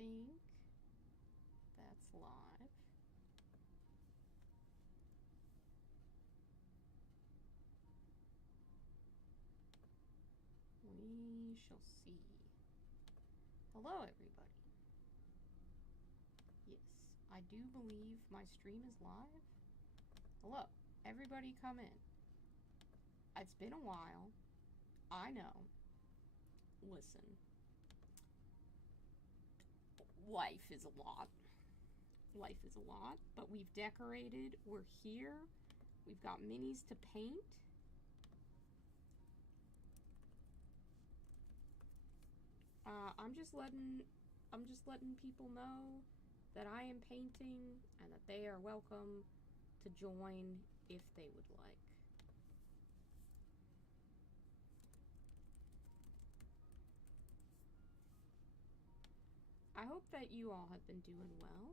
think that's live. We shall see. Hello, everybody. Yes, I do believe my stream is live. Hello, everybody come in. It's been a while. I know. Listen. Life is a lot. Life is a lot, but we've decorated. We're here. We've got minis to paint. I'm just letting people know that I am painting and that they are welcome to join if they would like. I hope that you all have been doing well.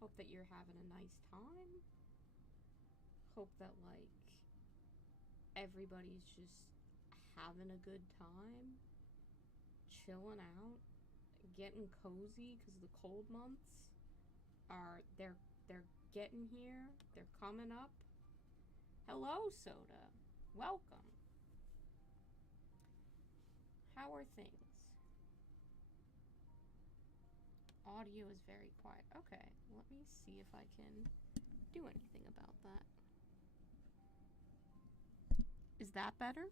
Hope that you're having a nice time. Hope that, like, everybody's just having a good time, chilling out, getting cozy, because the cold months are, they're getting here. They're coming up. Hello, Soda. Welcome. How are things? Audio is very quiet. Okay, let me see if I can do anything about that. Is that better?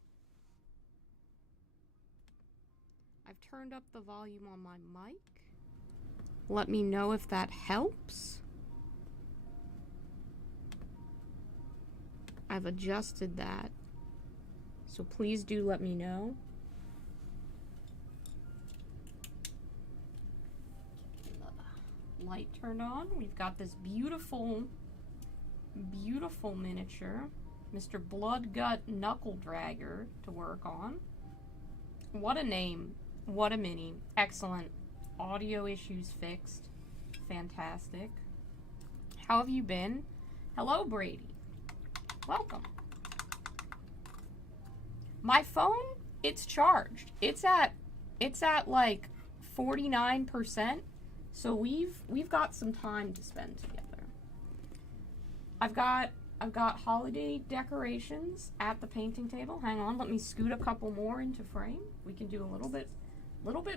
I've turned up the volume on my mic. Let me know if that helps. I've adjusted that, so please do let me know. Light turned on. We've got this beautiful, beautiful miniature, Mr. Bloodgut Knuckle Dragger, to work on. What a name. What a mini. Excellent. Audio issues fixed. Fantastic. How have you been? Hello, Brady. Welcome. My phone, it's charged. It's at like 49%. So we've got some time to spend together. I've got holiday decorations at the painting table. Hang on, let me scoot a couple more into frame. We can do a little bit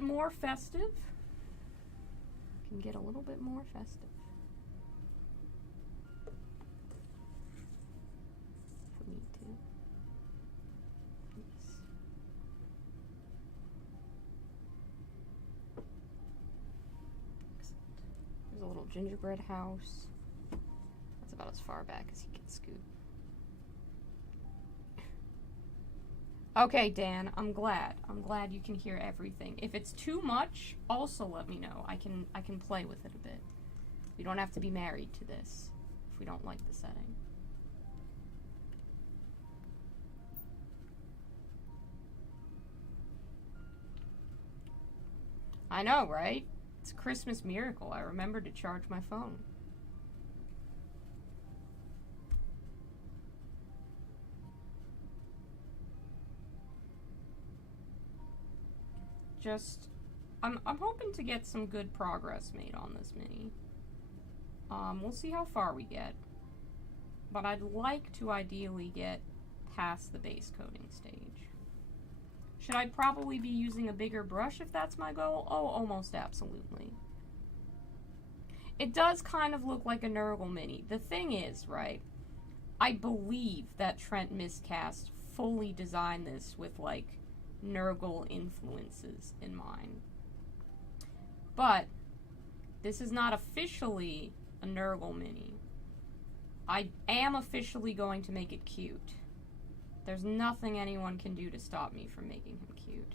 more festive. Can get a little bit more festive. For me too. Yes. There's a little gingerbread house. That's about as far back as he can scoot. Okay, Dan, I'm glad you can hear everything. If it's too much, also let me know. I can play with it a bit. We don't have to be married to this if we don't like the setting. I know, right? It's a Christmas miracle. I remembered to charge my phone. I'm hoping to get some good progress made on this mini. We'll see how far we get. But I'd like to ideally get past the base coating stage. Should I probably be using a bigger brush if that's my goal? Oh, almost absolutely. It does kind of look like a Nurgle mini. The thing is, right, I believe that Trent Miscast fully designed this with, like, Nurgle influences in mind. But this is not officially a Nurgle mini. I am officially going to make it cute. There's nothing anyone can do to stop me from making him cute.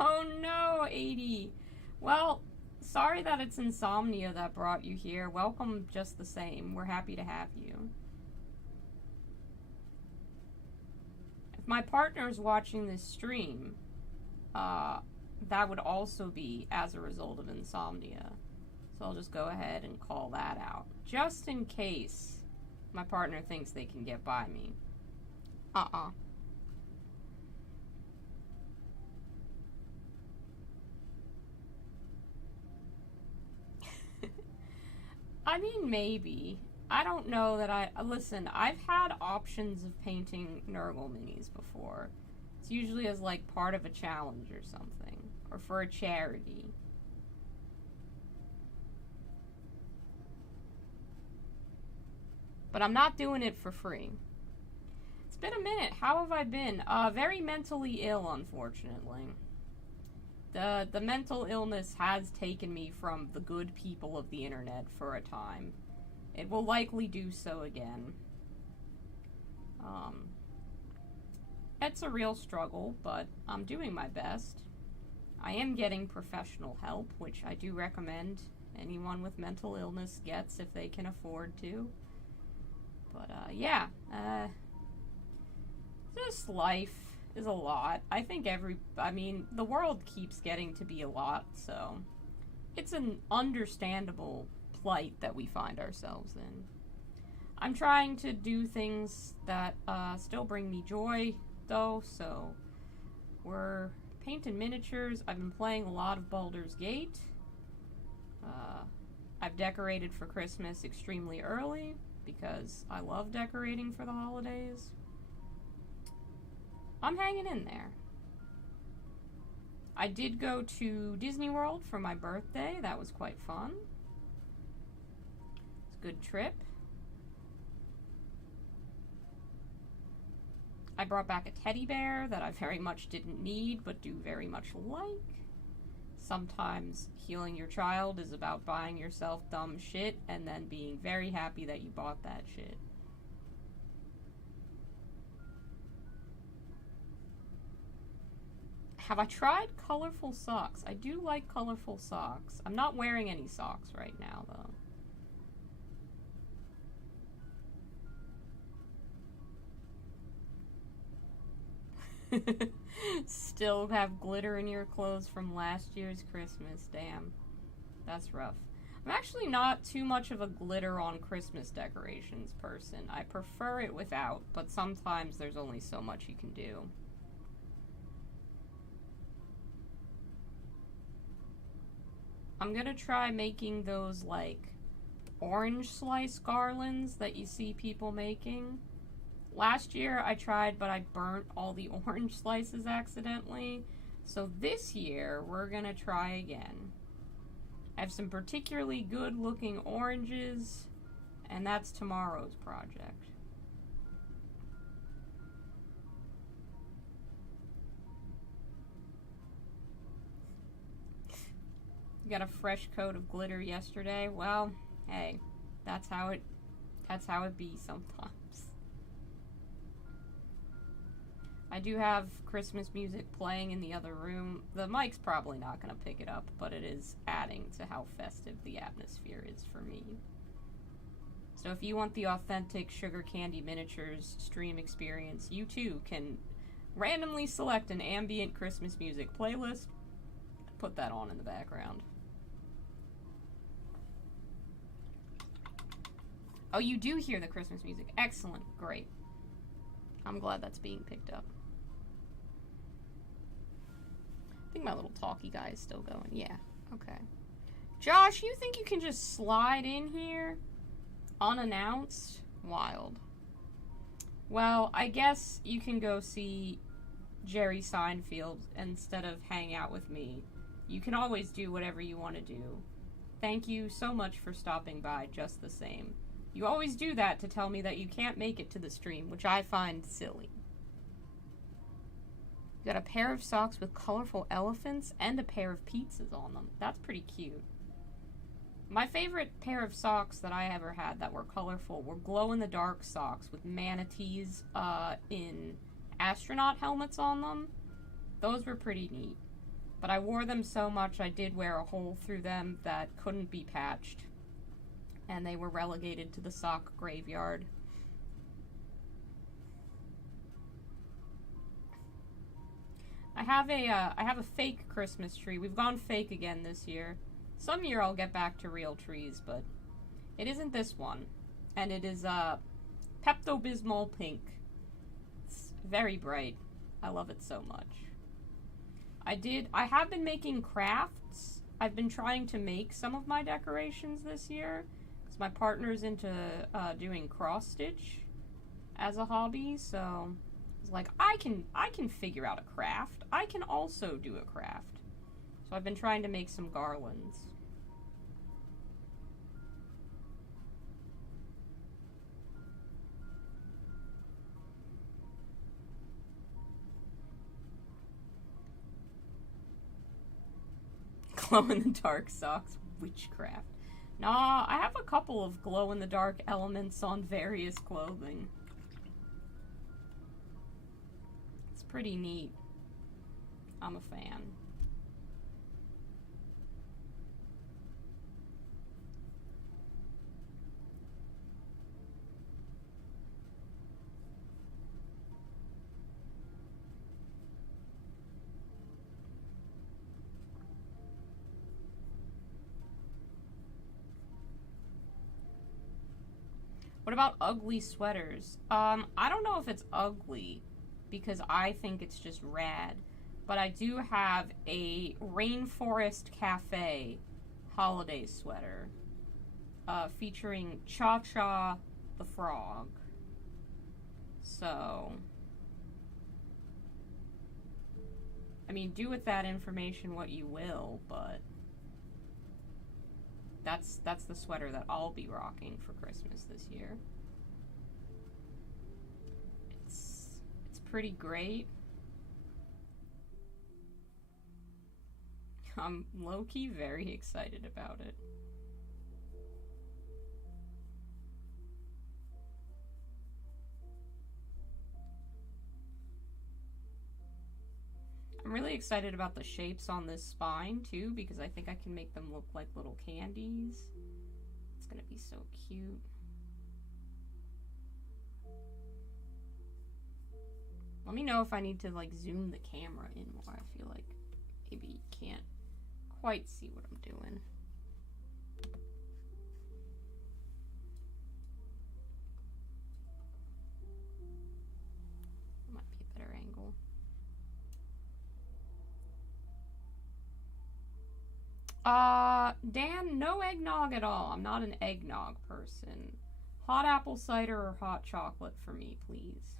Oh no, 80. Well, sorry that it's insomnia that brought you here. Welcome just the same. We're happy to have you. If my partner's watching this stream, that would also be as a result of insomnia. So I'll just go ahead and call that out. Just in case my partner thinks they can get by me. I mean, maybe. I don't know that listen, I've had options of painting Nurgle minis before. It's usually as, like, part of a challenge or something. Or for a charity. But I'm not doing it for free. It's been a minute. How have I been? Very mentally ill, unfortunately. The mental illness has taken me from the good people of the internet for a time. It will likely do so again. It's a real struggle, but I'm doing my best. I am getting professional help, which I do recommend anyone with mental illness gets if they can afford to. But, yeah. Just life is a lot. I think the world keeps getting to be a lot, so it's an understandable plight that we find ourselves in. I'm trying to do things that still bring me joy, though, so we're painting miniatures. I've been playing a lot of Baldur's Gate. I've decorated for Christmas extremely early because I love decorating for the holidays. I'm hanging in there. I did go to Disney World for my birthday. That was quite fun. It's a good trip. I brought back a teddy bear that I very much didn't need, but do very much like. Sometimes healing your child is about buying yourself dumb shit and then being very happy that you bought that shit. Have I tried colorful socks? I do like colorful socks. I'm not wearing any socks right now, though. Still have glitter in your clothes from last year's Christmas. Damn. That's rough. I'm actually not too much of a glitter on Christmas decorations person. I prefer it without, but sometimes there's only so much you can do. I'm gonna try making those, like, orange slice garlands that you see people making. Last year I tried, but I burnt all the orange slices accidentally. So this year, we're gonna try again. I have some particularly good looking oranges, and that's tomorrow's project. Got a fresh coat of glitter yesterday. Well, hey, that's how it be sometimes. I do have Christmas music playing in the other room. The mic's probably not going to pick it up, but it is adding to how festive the atmosphere is for me. So if you want the authentic Sugar Candy Miniatures stream experience, you too can randomly select an ambient Christmas music playlist, put that on in the background. Oh, you do hear the Christmas music. Excellent. Great. I'm glad that's being picked up. I think my little talkie guy is still going. Yeah. Okay. Josh, you think you can just slide in here unannounced? Wild. Well, I guess you can go see Jerry Seinfeld instead of hang out with me. You can always do whatever you want to do. Thank you so much for stopping by just the same. You always do that to tell me that you can't make it to the stream, which I find silly. You got a pair of socks with colorful elephants and a pair of pizzas on them. That's pretty cute. My favorite pair of socks that I ever had that were colorful were glow-in-the-dark socks with manatees in astronaut helmets on them. Those were pretty neat. But I wore them so much I did wear a hole through them that couldn't be patched. And they were relegated to the sock graveyard. I have a fake Christmas tree. We've gone fake again this year. Some year I'll get back to real trees, but it isn't this one. And it is Pepto-Bismol pink. It's very bright. I love it so much. I have been making crafts. I've been trying to make some of my decorations this year because my partner's into doing cross stitch as a hobby, so it's like I can figure out a craft. I can also do a craft. So I've been trying to make some garlands. Glow-in-the-dark socks. Witchcraft. Nah, I have a couple of glow-in-the-dark elements on various clothing. It's pretty neat. I'm a fan. What about ugly sweaters? I don't know if it's ugly because I think it's just rad, but I do have a Rainforest Cafe holiday sweater featuring Cha-Cha the frog. So, I mean, do with that information what you will, but that's the sweater that I'll be rocking for Christmas this year. It's pretty great. I'm low-key very excited about it. I'm really excited about the shapes on this spine too, because I think I can make them look like little candies. It's gonna be so cute. Let me know if I need to like zoom the camera in more. I feel like maybe you can't quite see what I'm doing. Might be a better angle. Dan, no eggnog at all. I'm not an eggnog person. Hot apple cider or hot chocolate for me, please.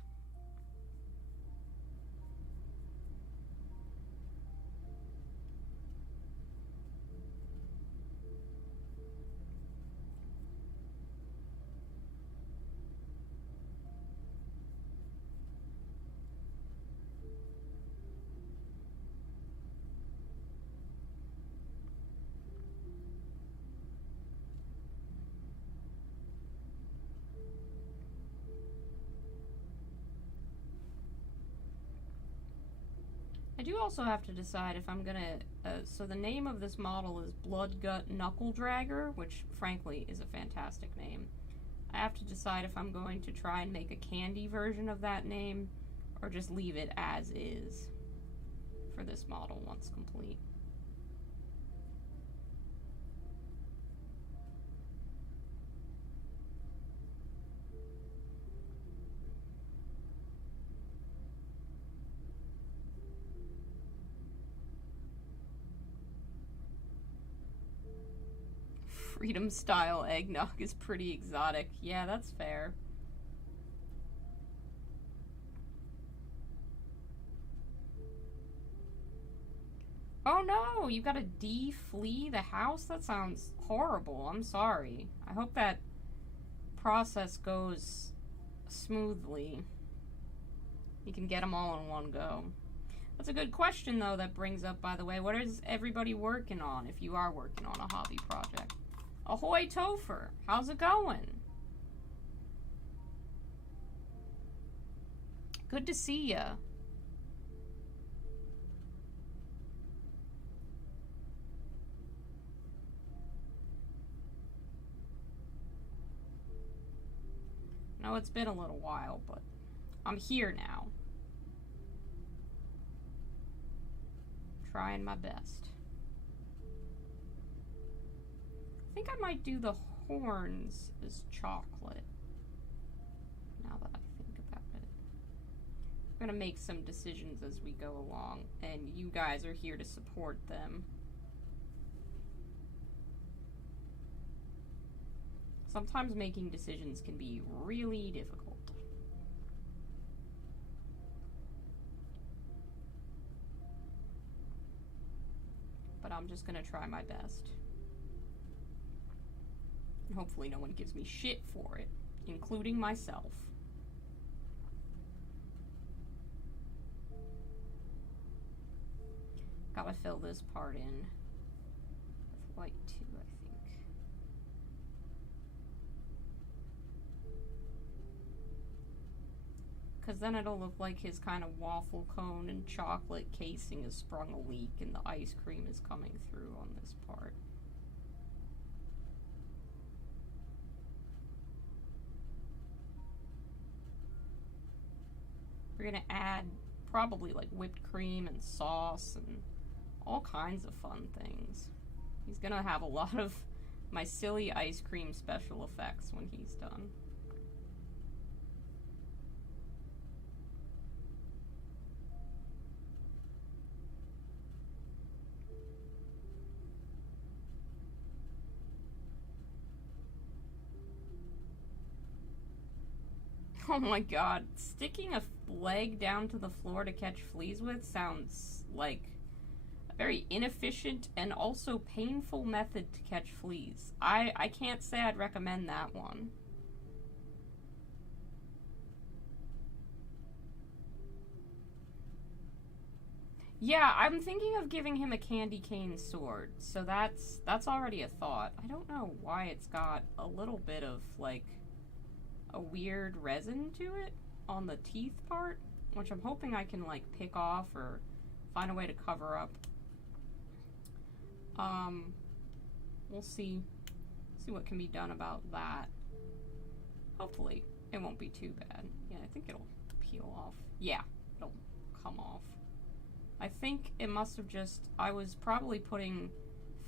I do also have to decide if I'm gonna, so the name of this model is Bloodgut Knuckle Dragger, which frankly is a fantastic name. I have to decide if I'm going to try and make a candy version of that name, or just leave it as is for this model once complete. Freedom style eggnog is pretty exotic. Yeah, that's fair. Oh no, you gotta de-flea the house? That sounds horrible. I'm sorry. I hope that process goes smoothly. You can get them all in one go. That's a good question, though, that brings up, by the way, what is everybody working on if you are working on a hobby project? Ahoy Topher, how's it going? Good to see ya. No, it's been a little while, but I'm here now. trying my best. I think I might do the horns as chocolate. Now that I think about it. I'm gonna make some decisions as we go along, and you guys are here to support them. Sometimes making decisions can be really difficult. But I'm just gonna try my best. And hopefully no one gives me shit for it, including myself. Gotta fill this part in with white too, I think. Because then it'll look like his kind of waffle cone and chocolate casing has sprung a leak and the ice cream is coming through on this part. We're gonna add probably like whipped cream and sauce and all kinds of fun things. He's gonna have a lot of my silly ice cream special effects when he's done. Oh my god, sticking a leg down to the floor to catch fleas with sounds like a very inefficient and also painful method to catch fleas. I can't say I'd recommend that one. Yeah, I'm thinking of giving him a candy cane sword, so that's already a thought. I don't know why it's got a little bit of, like, a weird resin to it on the teeth part, which I'm hoping I can, like, pick off or find a way to cover up. We'll see what can be done about that. Hopefully it won't be too bad. Yeah, I think it'll peel off. Yeah, it'll come off. I think it must have just, I was probably putting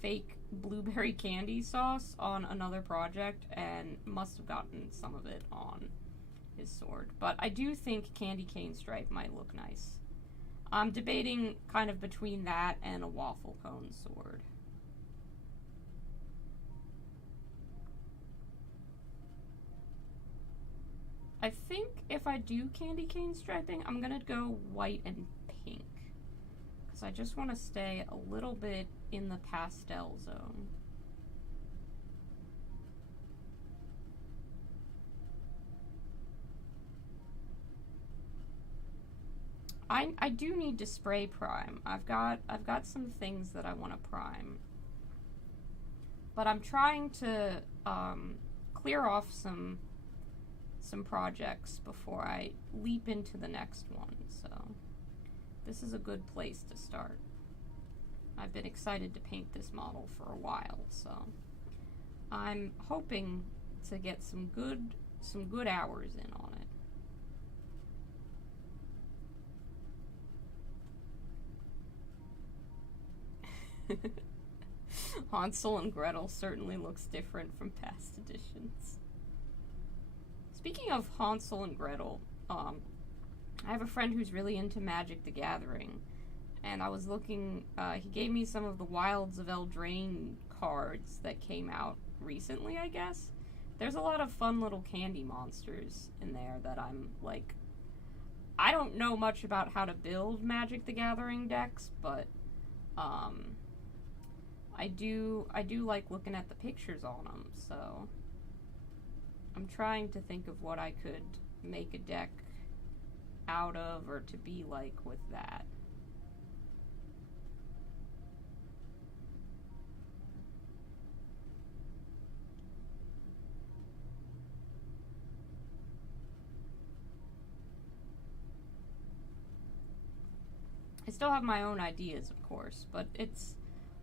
fake blueberry candy sauce on another project and must have gotten some of it on his sword. But I do think candy cane stripe might look nice. I'm debating kind of between that and a waffle cone sword. I think if I do candy cane striping, I'm gonna go white and pink. Because I just want to stay a little bit in the pastel zone. I do need to spray prime. I've got some things that I want to prime. But I'm trying to clear off some projects before I leap into the next one, so this is a good place to start. I've been excited to paint this model for a while, so I'm hoping to get some good hours in on it. Hansel and Gretel certainly looks different from past editions. Speaking of Hansel and Gretel, I have a friend who's really into Magic the Gathering, and I was looking, he gave me some of the Wilds of Eldraine cards that came out recently, I guess. There's a lot of fun little candy monsters in there that I'm like, I don't know much about how to build Magic the Gathering decks, but I do like looking at the pictures on them, so I'm trying to think of what I could make a deck out of or to be like with that. I still have my own ideas, of course, but it's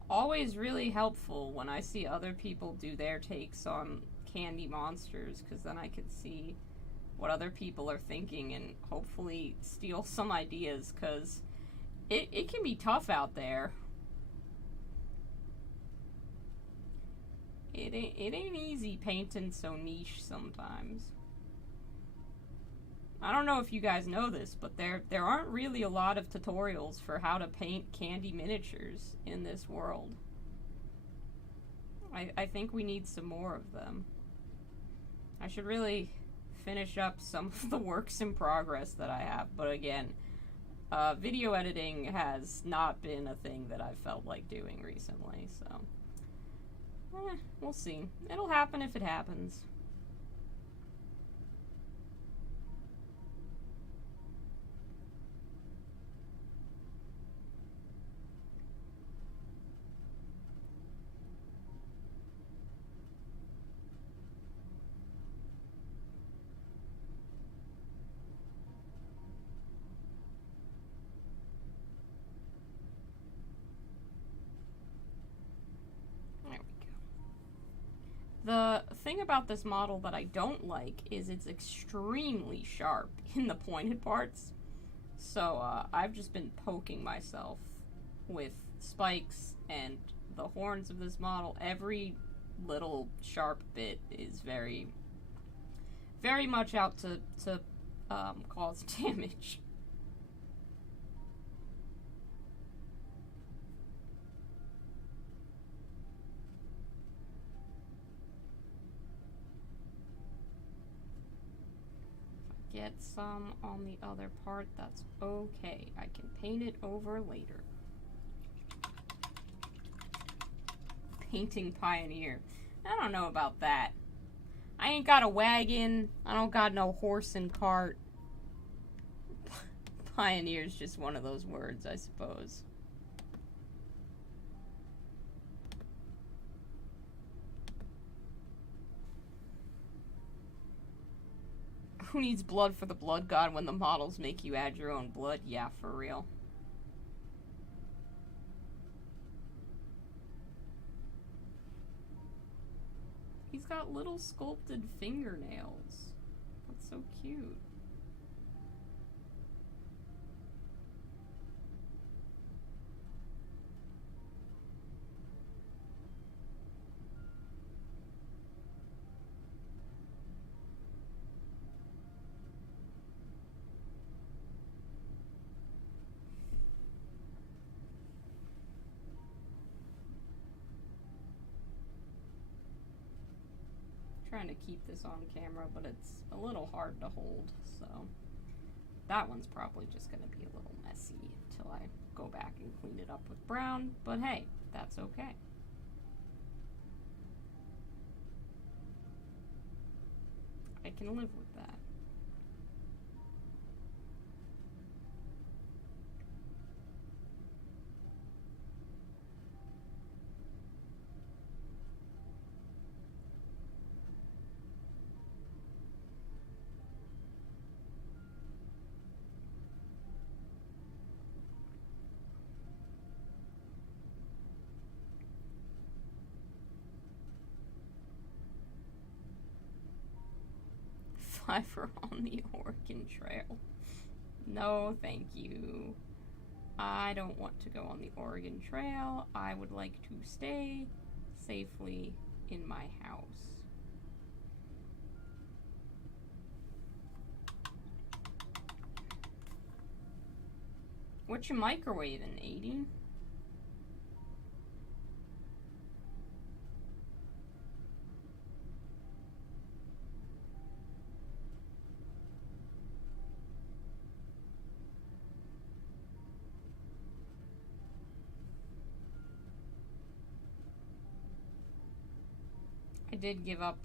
always really helpful when I see other people do their takes on candy monsters, because then I could see what other people are thinking and hopefully steal some ideas, because it can be tough out there. It ain't easy painting so niche sometimes. I don't know if you guys know this, but there aren't really a lot of tutorials for how to paint candy miniatures in this world. I think we need some more of them. I should really finish up some of the works in progress that I have, but again, video editing has not been a thing that I've felt like doing recently, so we'll see. It'll happen if it happens. The thing about this model that I don't like is it's extremely sharp in the pointed parts. So I've just been poking myself with spikes and the horns of this model. Every little sharp bit is very, very much out to cause damage. Get some on the other part, that's okay. I can paint it over later. Painting Pioneer. I don't know about that. I ain't got a wagon. I don't got no horse and cart. Pioneer's just one of those words, I suppose. Who needs blood for the blood god when the models make you add your own blood? Yeah, for real. He's got little sculpted fingernails. That's so cute. Trying to keep this on camera, but it's a little hard to hold, so that one's probably just going to be a little messy until I go back and clean it up with brown, but hey, that's okay. I can live with that. Fiverr on the Oregon Trail. No, thank you. I don't want to go on the Oregon Trail. I would like to stay safely in my house. What you microwaving, 80? I did give up.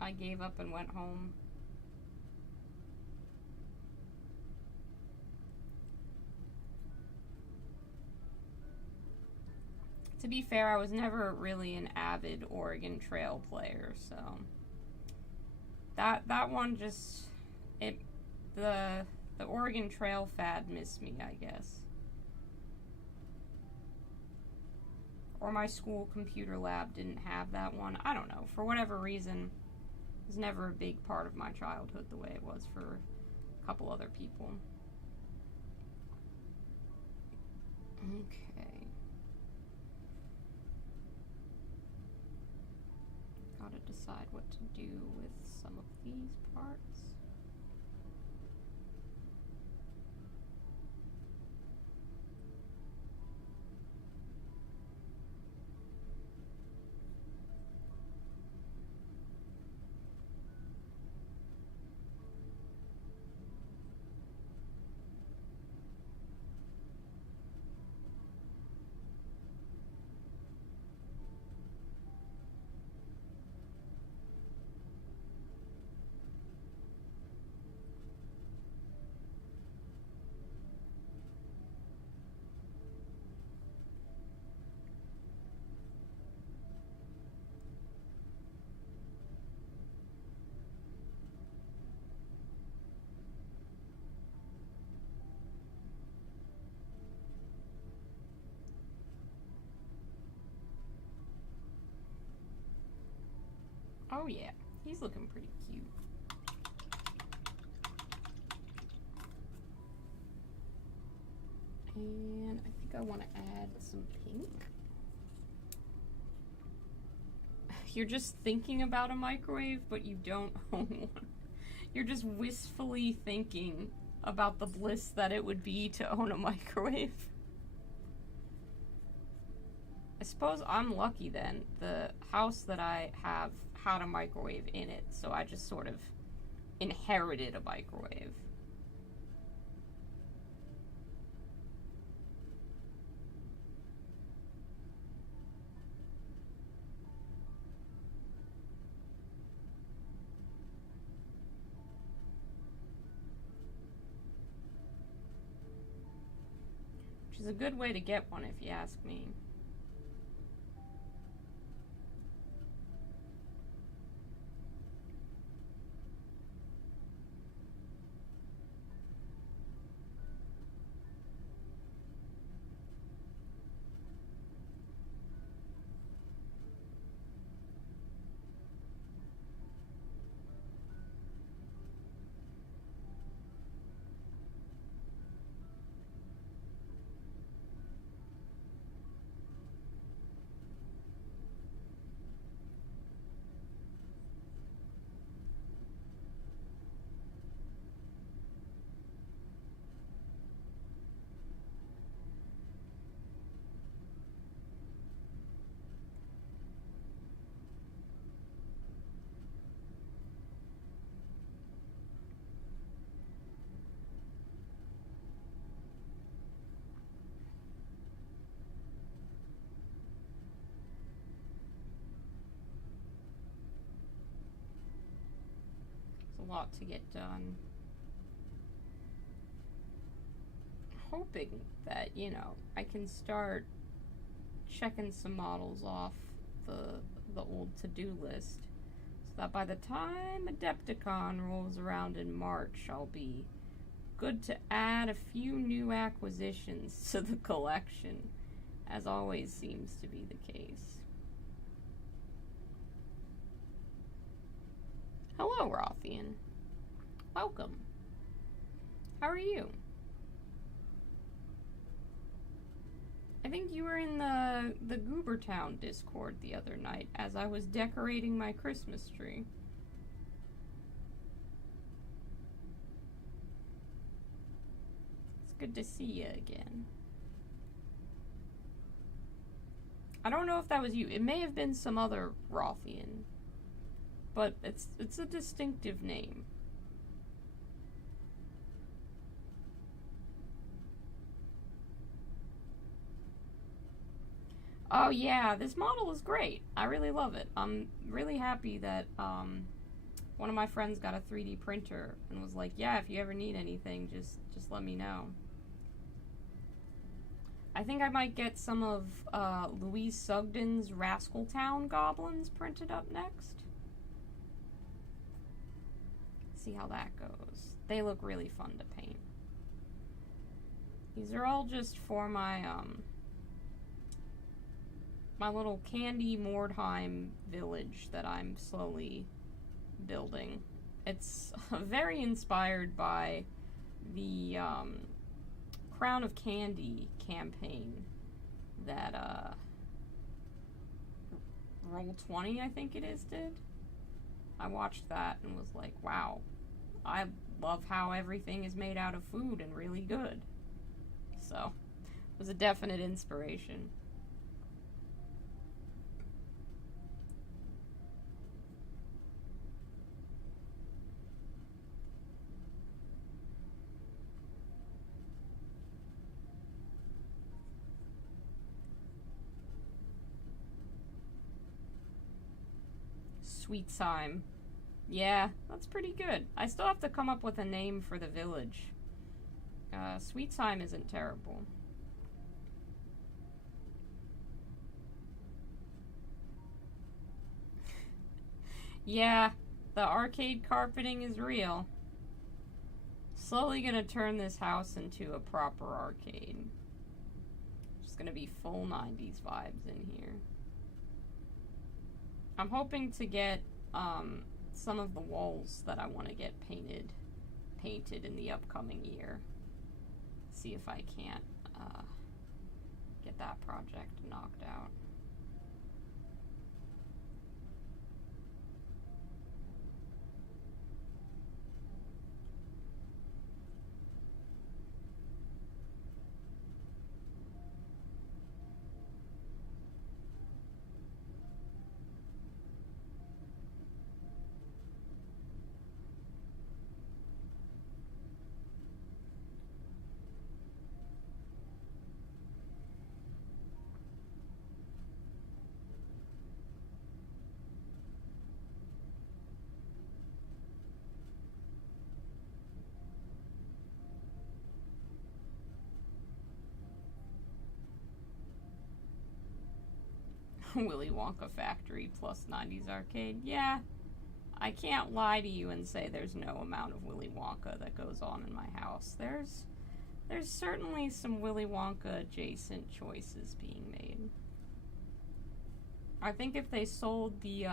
I gave up and went home. To be fair, I was never really an avid Oregon Trail player, so that one just the Oregon Trail fad missed me, I guess. Or my school computer lab didn't have that one. I don't know. For whatever reason, it was never a big part of my childhood the way it was for a couple other people. Okay. Gotta decide what to do with some of these parts. Oh yeah, he's looking pretty cute. And I think I want to add some pink. You're just thinking about a microwave, but you don't own one. You're just wistfully thinking about the bliss that it would be to own a microwave. I suppose I'm lucky then. The house that I have had a microwave in it, so I just sort of inherited a microwave. Which is a good way to get one if you ask me. A lot to get done. Hoping that, you know, I can start checking some models off the old to-do list so that by the time Adepticon rolls around in March, I'll be good to add a few new acquisitions to the collection, as always seems to be the case. Hello, Rothian. Welcome. How are you? I think you were in the Goobertown Discord the other night as I was decorating my Christmas tree. It's good to see you again. I don't know if that was you. It may have been some other Rothian, but it's a distinctive name. Oh yeah, this model is great. I really love it. I'm really happy that one of my friends got a 3D printer and was like, yeah, if you ever need anything, just let me know. I think I might get some of Louise Sugden's Rascaltown goblins printed up next. See how that goes. They look really fun to paint. These are all just for my my little Candy Mordheim village that I'm slowly building. It's very inspired by the Crown of Candy campaign that Roll20, I think it is, did. I watched that and was like, wow, I love how everything is made out of food and really good. So, it was a definite inspiration. Sweet Time. Yeah, that's pretty good. I still have to come up with a name for the village. Sweet Time isn't terrible. Yeah, the arcade carpeting is real. Slowly gonna turn this house into a proper arcade. Just gonna be full 90s vibes in here. I'm hoping to get some of the walls that I want to get painted in the upcoming year. See if I can't get that project knocked out. Willy Wonka Factory plus 90s arcade. Yeah, I can't lie to you and say there's no amount of Willy Wonka that goes on in my house. There's certainly some Willy Wonka adjacent choices being made. I think if they sold the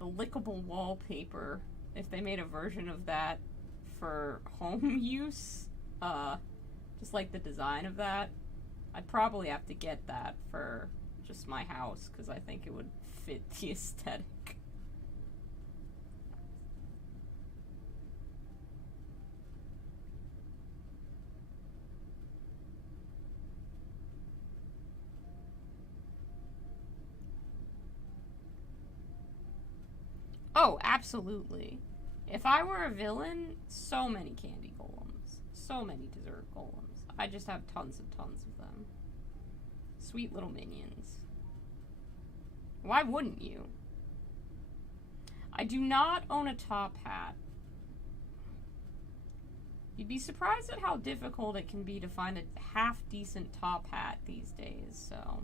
lickable wallpaper, if they made a version of that for home use, just like the design of that, I'd probably have to get that for just my house, because I think it would fit the aesthetic. Oh, absolutely. If I were a villain, so many candy golems. So many dessert golems. I just have tons and tons of them. Sweet little minions. Why wouldn't you? I do not own a top hat. You'd be surprised at how difficult it can be to find a half-decent top hat these days, so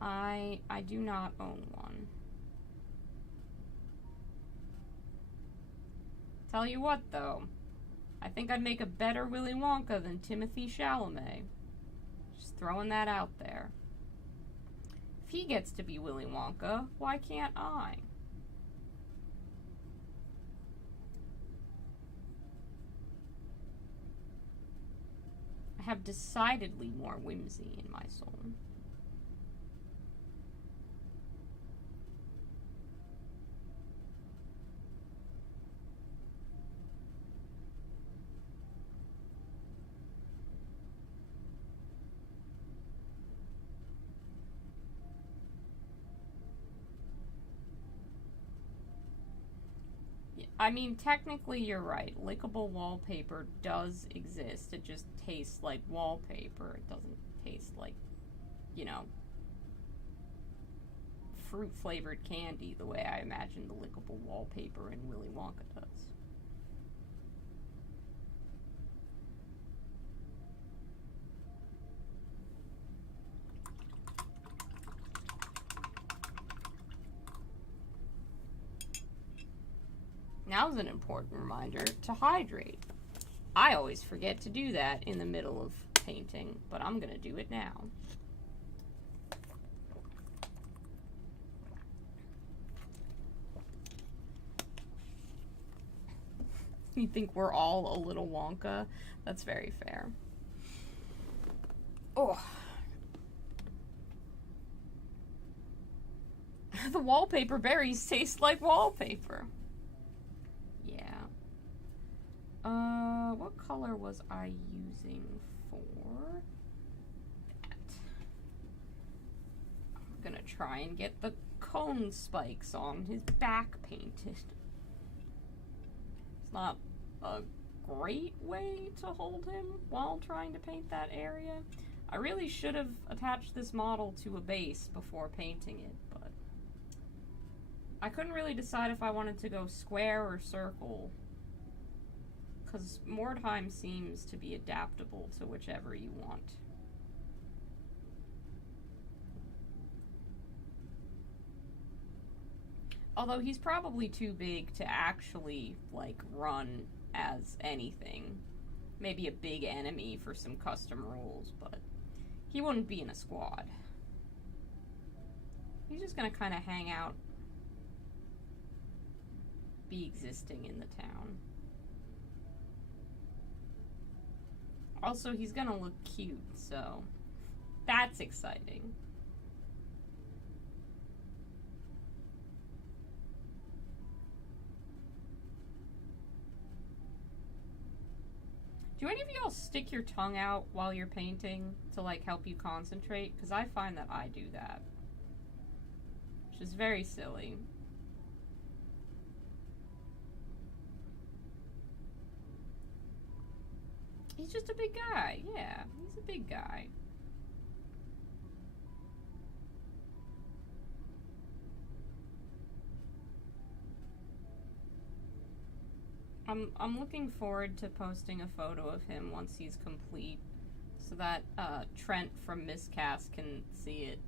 I do not own one. Tell you what, though, I think I'd make a better Willy Wonka than Timothée Chalamet. Just throwing that out there. If he gets to be Willy Wonka, why can't I? I have decidedly more whimsy in my soul. I mean, technically you're right. Lickable wallpaper does exist. It just tastes like wallpaper. It doesn't taste like, you know, fruit-flavored candy the way I imagine the lickable wallpaper in Willy Wonka does. Now's an important reminder to hydrate. I always forget to do that in the middle of painting, but I'm gonna do it now. You think we're all a little Wonka? That's very fair. Oh. The wallpaper berries taste like wallpaper. Yeah. What color was I using for that? I'm gonna try and get the cone spikes on his back painted. It's not a great way to hold him while trying to paint that area. I really should have attached this model to a base before painting it, but I couldn't really decide if I wanted to go square or circle, because Mordheim seems to be adaptable to whichever you want. Although he's probably too big to actually, like, run as anything. Maybe a big enemy for some custom rules, but he wouldn't be in a squad. He's just gonna kind of hang out, be existing in the town. Also, he's gonna look cute, so that's exciting. Do any of y'all stick your tongue out while you're painting to, like, help you concentrate? Because I find that I do that, which is very silly. He's just a big guy. Yeah, he's a big guy. I'm looking forward to posting a photo of him once he's complete, so that Trent from Miscast can see it.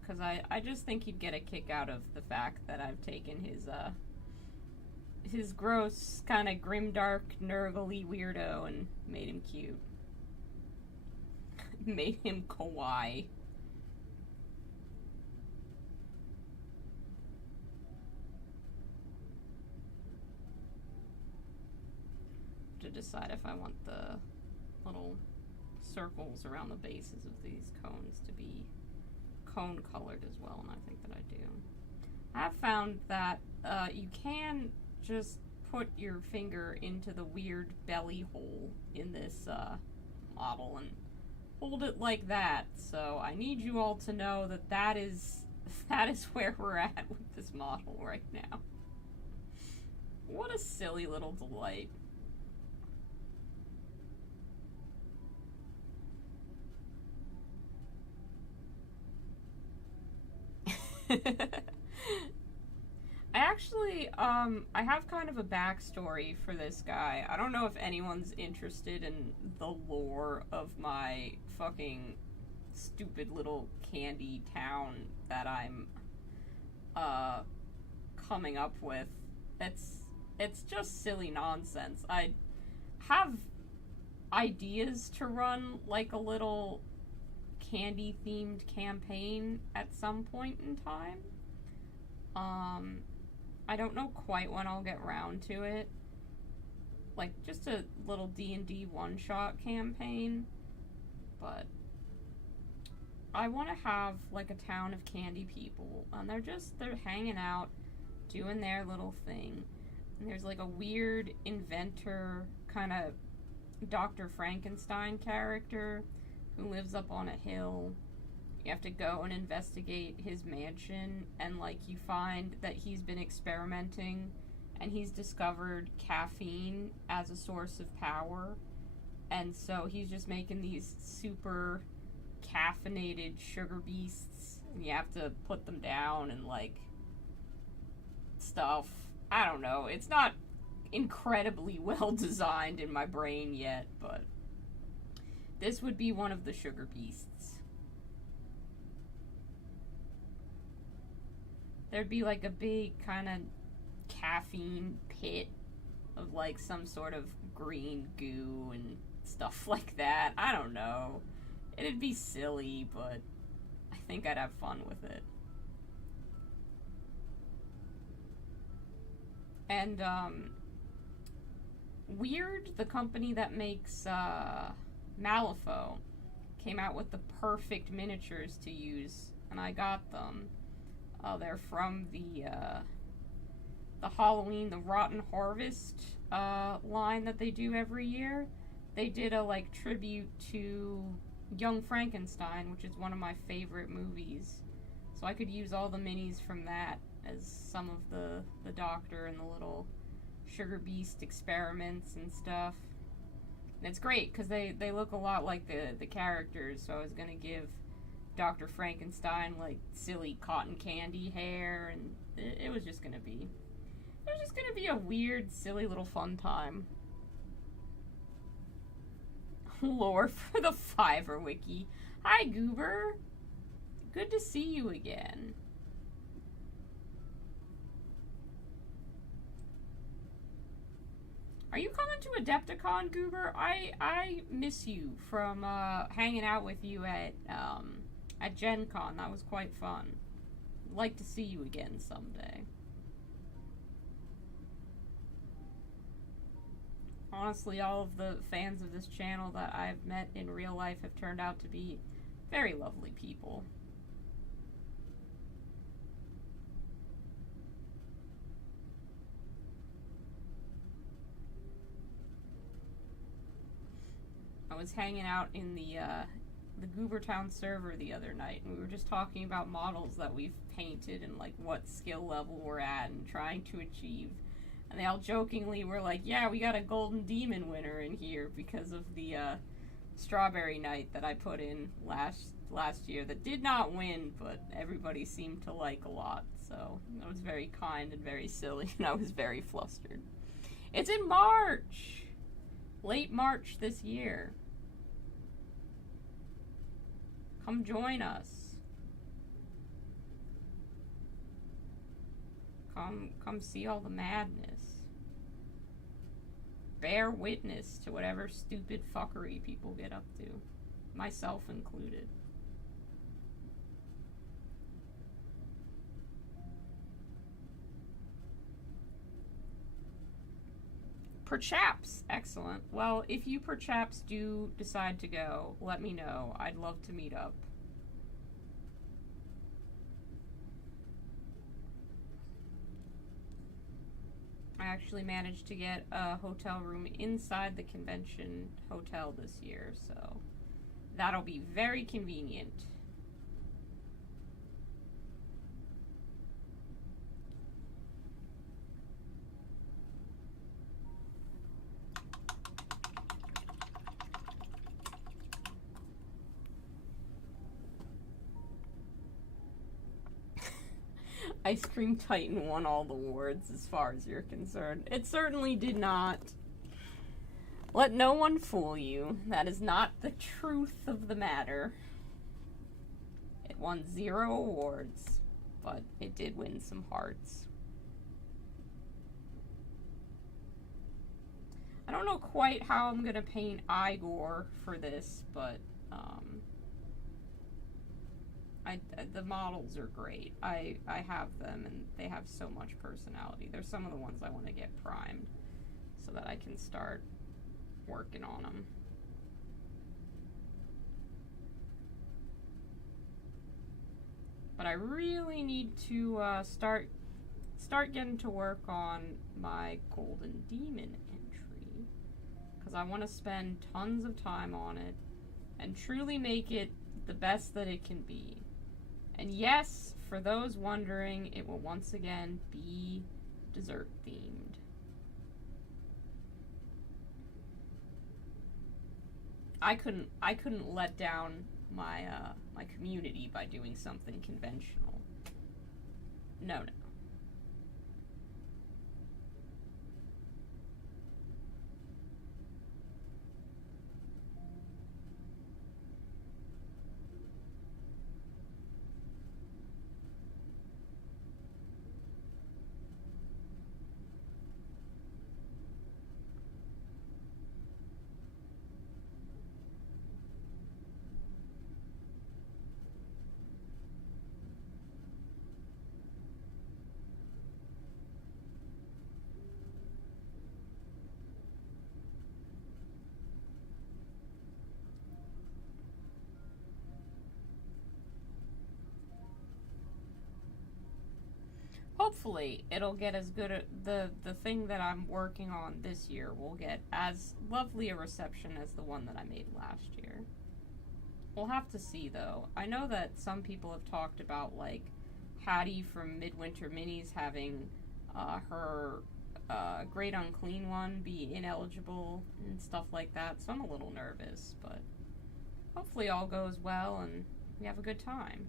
Because I just think he'd get a kick out of the fact that I've taken his gross, kind of grimdark, nurgly weirdo and made him cute. Made him kawaii. To decide if I want the little circles around the bases of these cones to be cone colored as well, and I think that I do. I have found that you can just put your finger into the weird belly hole in this model and hold it like that. So I need you all to know that that is where we're at with this model right now. What a silly little delight. I actually, I have kind of a backstory for this guy. I don't know if anyone's interested in the lore of my fucking stupid little candy town that I'm, coming up with. It's just silly nonsense. I have ideas to run, like, a little candy-themed campaign at some point in time. I don't know quite when I'll get round to it. Like, just a little D&D one-shot campaign. But I want to have, like, a town of candy people. And they're hanging out, doing their little thing. And there's, like, a weird inventor, kind of Dr. Frankenstein character who lives up on a hill. You have to go and investigate his mansion, and, like, you find that he's been experimenting and he's discovered caffeine as a source of power, and so he's just making these super caffeinated sugar beasts, and you have to put them down and, like, stuff. I don't know, it's not incredibly well designed in my brain yet, but this would be one of the sugar beasts. There'd be, like, a big kind of caffeine pit of, like, some sort of green goo and stuff like that. I don't know. It'd be silly, but I think I'd have fun with it. And, Weird, the company that makes, Malifaux, came out with the perfect miniatures to use, and I got them. They're from the Halloween, the Rotten Harvest line that they do every year. They did a like tribute to Young Frankenstein, which is one of my favorite movies. So I could use all the minis from that as some of the Doctor and the little Sugar Beast experiments and stuff. And it's great because they look a lot like the characters. So I was gonna give Dr. Frankenstein like silly cotton candy hair, and it was just gonna be a weird, silly little fun time. Lore for the Fiverr Wiki. Hi, Goober. Good to see you again. Are you coming to Adepticon, Goober? I miss you from hanging out with you at Gen Con. That was quite fun. I'd like to see you again someday. Honestly, all of the fans of this channel that I've met in real life have turned out to be very lovely people. I was hanging out in the Goobertown server the other night, and we were just talking about models that we've painted and like what skill level we're at and trying to achieve. And they all jokingly were like, yeah, we got a Golden Demon winner in here because of the Strawberry Night that I put in last year that did not win, but everybody seemed to like a lot. So that was very kind and very silly, and I was very flustered. It's in March! Late March this year. Come join us. Come see all the madness. Bear witness to whatever stupid fuckery people get up to. Myself included. Perchaps, excellent. Well, if you perchaps do decide to go, let me know. I'd love to meet up. I actually managed to get a hotel room inside the convention hotel this year, so that'll be very convenient. Ice Cream Titan won all the awards as far as you're concerned. It certainly did not. Let no one fool you. That is not the truth of the matter. It won 0 awards, but it did win some hearts. I don't know quite how I'm gonna paint Igor for this, but the models are great. I have them, and they have so much personality. They're some of the ones I want to get primed so that I can start working on them. But I really need to start getting to work on my Golden Demon entry, because I want to spend tons of time on it and truly make it the best that it can be. And yes, for those wondering, it will once again be dessert themed. I couldn't let down my my community by doing something conventional. No. hopefully it'll get as good the thing that I'm working on this year will get as lovely a reception as the one that I made last year. We'll have to see though. I know that some people have talked about like Hattie from Midwinter Minis having her Great Unclean One be ineligible and stuff like that, so I'm a little nervous, but hopefully all goes well and we have a good time.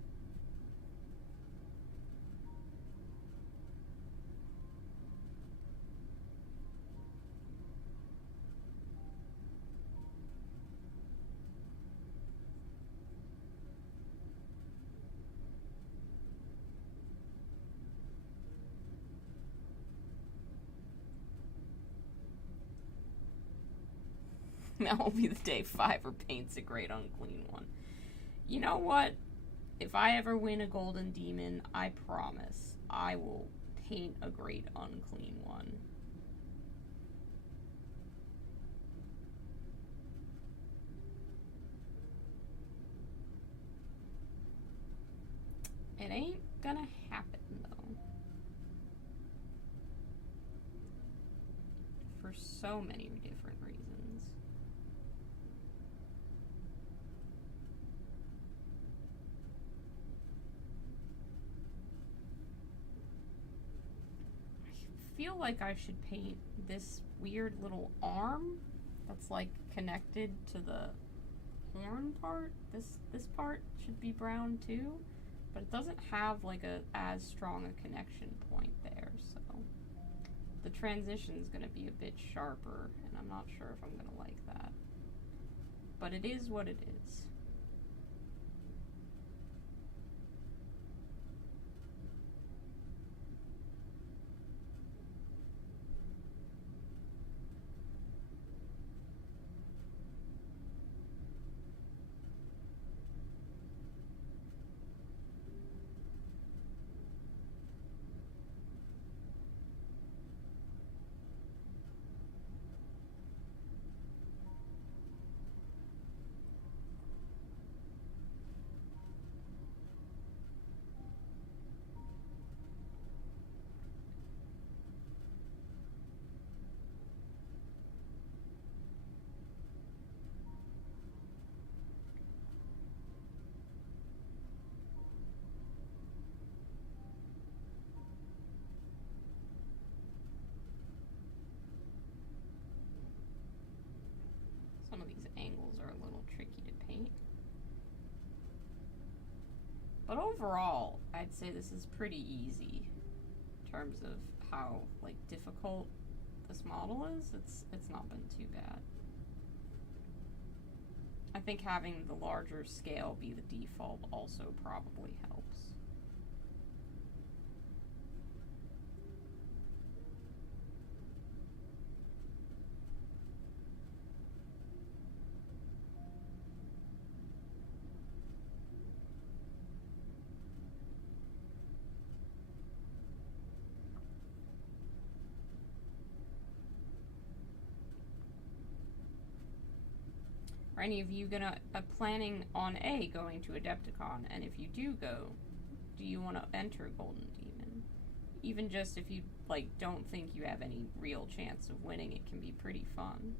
That will be the day Fiverr paints a Great Unclean One. You know what? If I ever win a Golden Demon, I promise I will paint a Great Unclean One. It ain't gonna happen, though. For so many different reasons. I feel like I should paint this weird little arm that's like connected to the horn part. This part should be brown too, but it doesn't have like as strong a connection point there, so the transition's gonna be a bit sharper, and I'm not sure if I'm gonna like that. But it is what it is. Some of these angles are a little tricky to paint. But overall, I'd say this is pretty easy in terms of how like difficult this model is. It's not been too bad. I think having the larger scale be the default also probably helps. Are any of you planning on going to Adepticon? And if you do go, do you want to enter Golden Demon? Even just if you like don't think you have any real chance of winning, it can be pretty fun.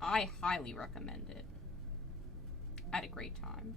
I highly recommend it. I had a great time.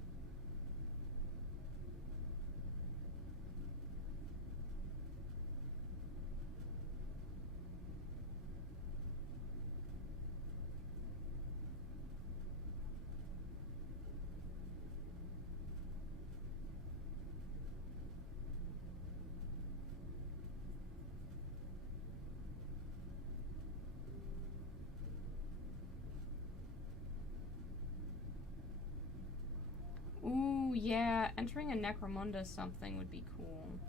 Ooh, yeah, entering a Necromunda something would be cool.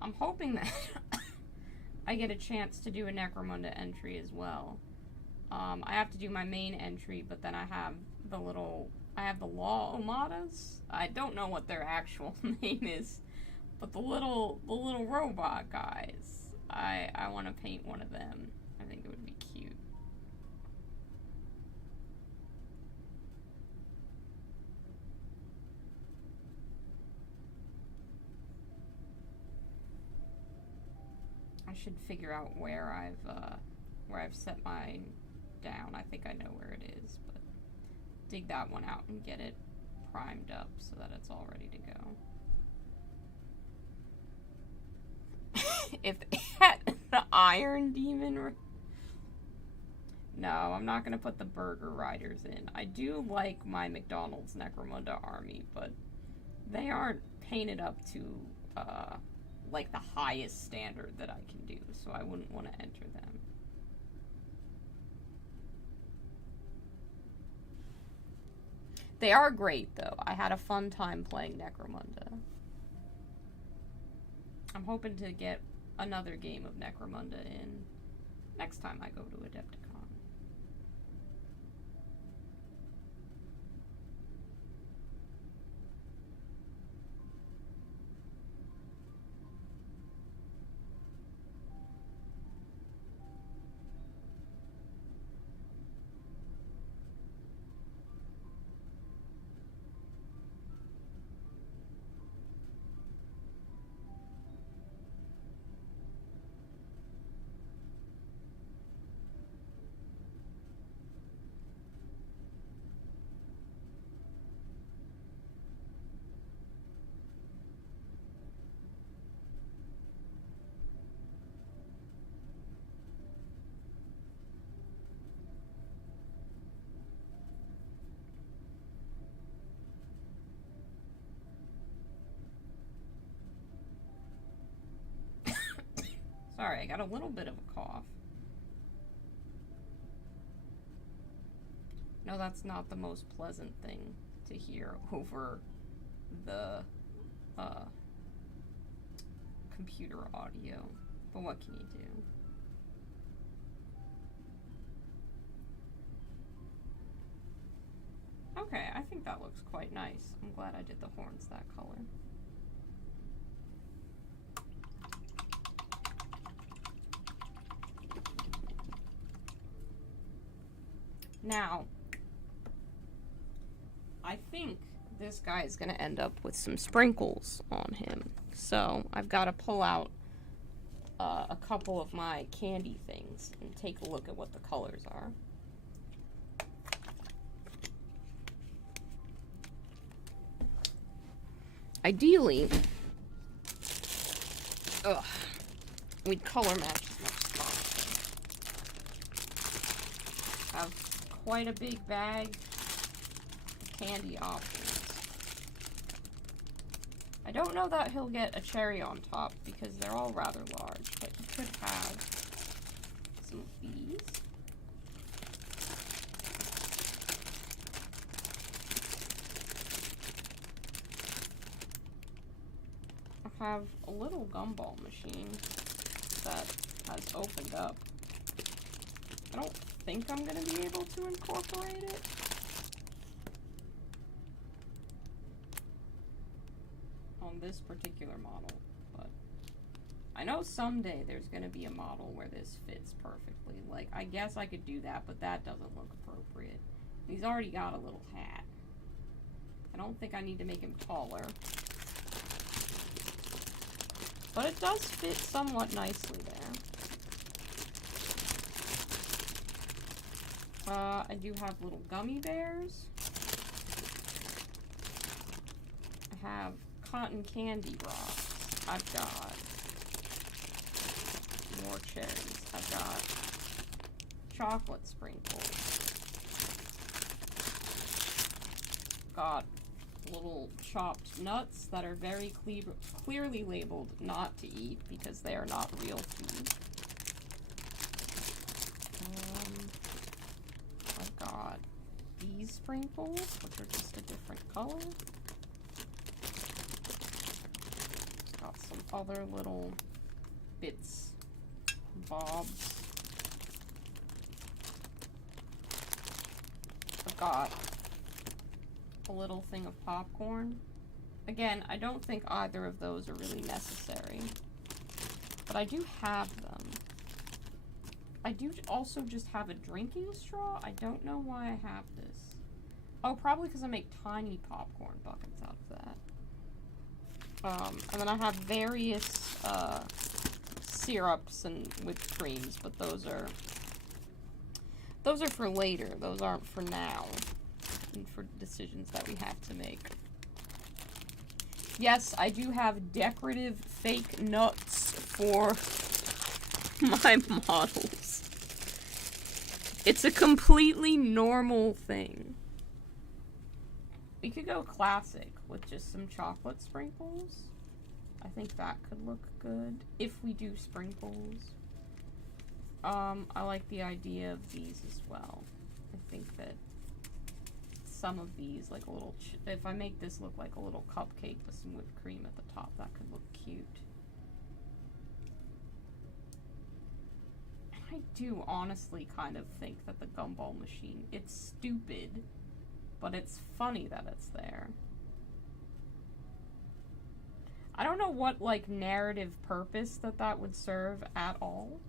I'm hoping that I get a chance to do a Necromunda entry as well. I have to do my main entry, but then I have the Law Omadas. I don't know what their actual name is, but the little robot guys. I want to paint one of them. I think it would be cute. should figure out where I've set mine down. I think I know where it is, but dig that one out and get it primed up so that it's all ready to go. If they had the Iron Demon... No, I'm not going to put the Burger Riders in. I do like my McDonald's Necromunda army, but they aren't painted up to, like, the highest standard that I can do, so I wouldn't want to enter them. They are great, though. I had a fun time playing Necromunda. I'm hoping to get another game of Necromunda in next time I go to Adepticon. Sorry, I got a little bit of a cough. No, that's not the most pleasant thing to hear over the computer audio. But what can you do? Okay, I think that looks quite nice. I'm glad I did the horns that color. Now, I think this guy is going to end up with some sprinkles on him. So I've got to pull out a couple of my candy things and take a look at what the colors are. Ideally, we'd color match as much as possible. Have quite a big bag of candy options. I don't know that he'll get a cherry on top because they're all rather large, but he could have some of these. I have a little gumball machine that has opened up. I don't think I'm going to be able to incorporate it. On this particular model, but I know someday there's going to be a model where this fits perfectly. Like, I guess I could do that, but that doesn't look appropriate. He's already got a little hat. I don't think I need to make him taller. But it does fit somewhat nicely there. I do have little gummy bears. I have cotton candy rocks. I've got more cherries. I've got chocolate sprinkles. Got little chopped nuts that are very clearly labeled not to eat because they are not real food. I've got these sprinkles, which are just a different color. Got some other little bits, bobs. I've got a little thing of popcorn. Again, I don't think either of those are really necessary, but I do have them. I do also just have a drinking straw. I don't know why I have this. Oh, probably because I make tiny popcorn buckets out of that. And then I have various syrups and whipped creams, but those are for later. Those aren't for now, and for decisions that we have to make. Yes, I do have decorative fake nuts for my models. It's a completely normal thing. We could go classic with just some chocolate sprinkles. I think that could look good if we do sprinkles. I like the idea of these as well. I think that some of these, like a little, if I make this look like a little cupcake with some whipped cream at the top, that could look cute. And I do honestly kind of think that the gumball machine, it's stupid, but it's funny that it's there. I don't know what, like, narrative purpose that would serve at all.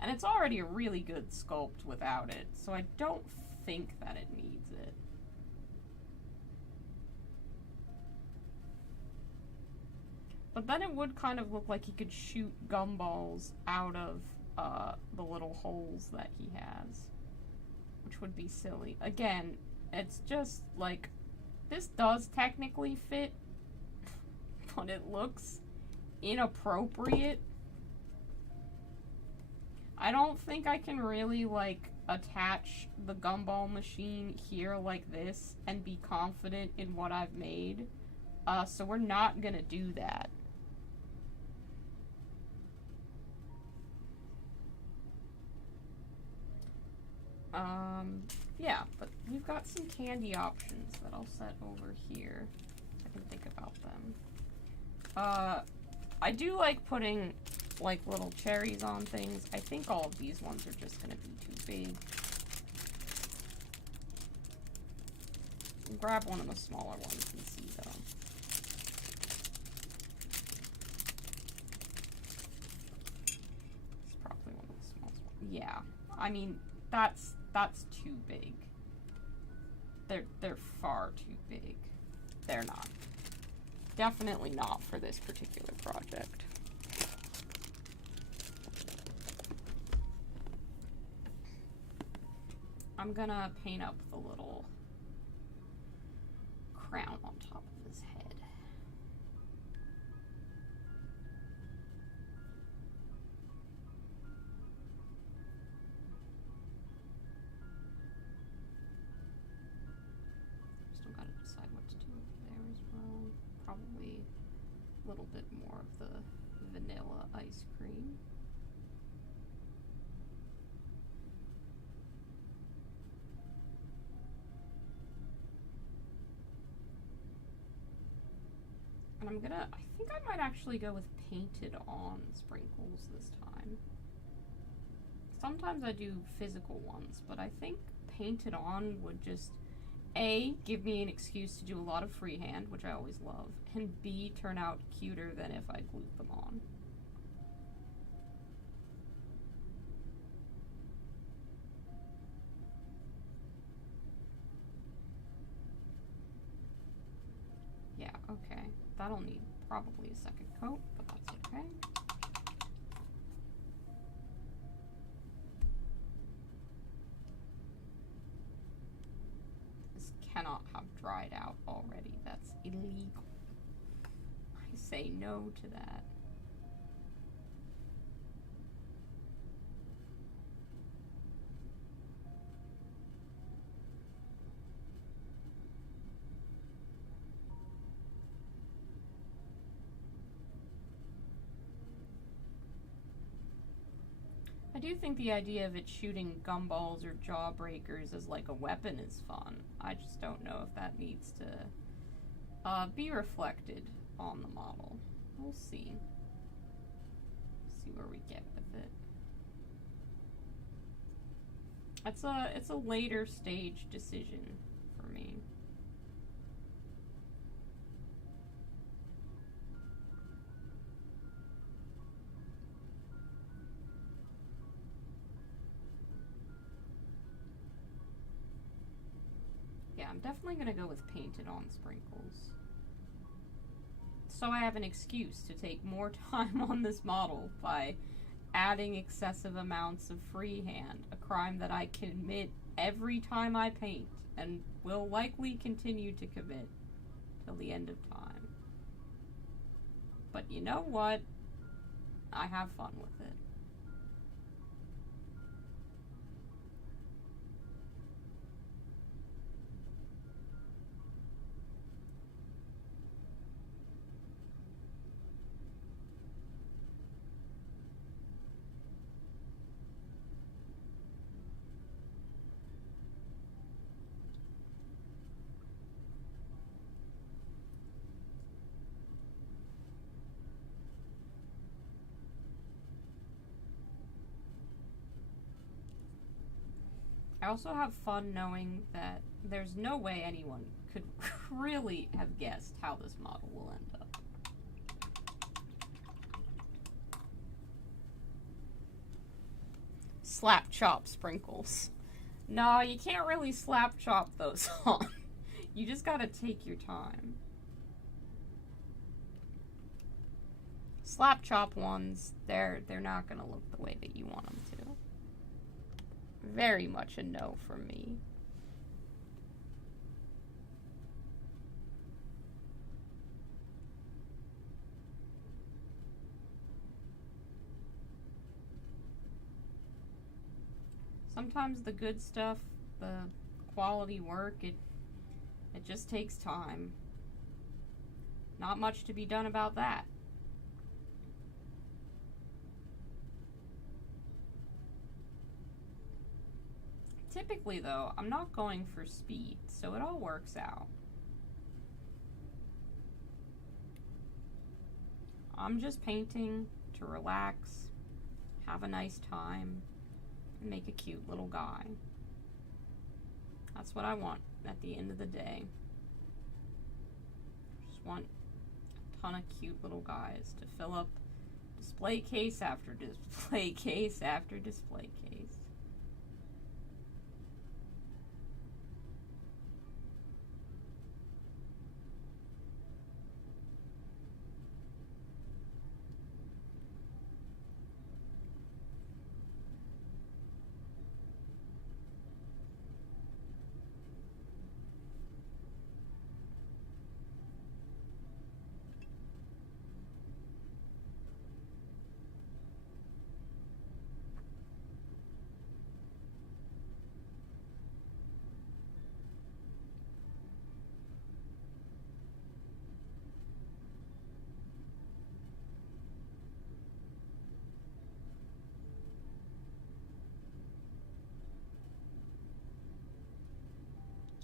And it's already a really good sculpt without it, so I don't think that it needs it. But then it would kind of look like he could shoot gumballs out of the little holes that he has, which would be silly. Again, it's just, like, this does technically fit, but it looks inappropriate. I don't think I can really, like, attach the gumball machine here like this and be confident in what I've made. So we're not gonna do that. Yeah, but we've got some candy options that I'll set over here. I can think about them. I do like putting, like, little cherries on things. I think all of these ones are just gonna be too big. Grab one of the smaller ones and see them. It's probably one of the smallest ones. Yeah, I mean, that's too big. They're far too big. They're not. Definitely not for this particular project. I'm gonna paint up the little crown on top of his head. Still gotta decide what to do over there as well. Probably a little bit more of the vanilla ice cream. And I think I might actually go with painted on sprinkles this time. Sometimes I do physical ones, but I think painted on would just, A, give me an excuse to do a lot of freehand, which I always love, and B, turn out cuter than if I glued them on. Yeah, okay. That'll need probably a second coat, but that's okay. This cannot have dried out already. That's illegal. I say no to that. I do think the idea of it shooting gumballs or jawbreakers as like a weapon is fun. I just don't know if that needs to be reflected on the model. We'll see. See where we get with it. It's a later stage decision for me. Yeah, I'm definitely gonna go with painted on sprinkles. So I have an excuse to take more time on this model by adding excessive amounts of freehand, a crime that I commit every time I paint and will likely continue to commit till the end of time. But you know what? I have fun with it. I also have fun knowing that there's no way anyone could really have guessed how this model will end up. Slap chop sprinkles. No, you can't really slap chop those on. You just gotta take your time. Slap chop ones, they're not gonna look the way that you want them to. Very much a no from me. Sometimes the good stuff, the quality work, it just takes time. Not much to be done about that. Typically, though, I'm not going for speed, so it all works out. I'm just painting to relax, have a nice time, and make a cute little guy. That's what I want at the end of the day. Just want a ton of cute little guys to fill up display case after display case after display case.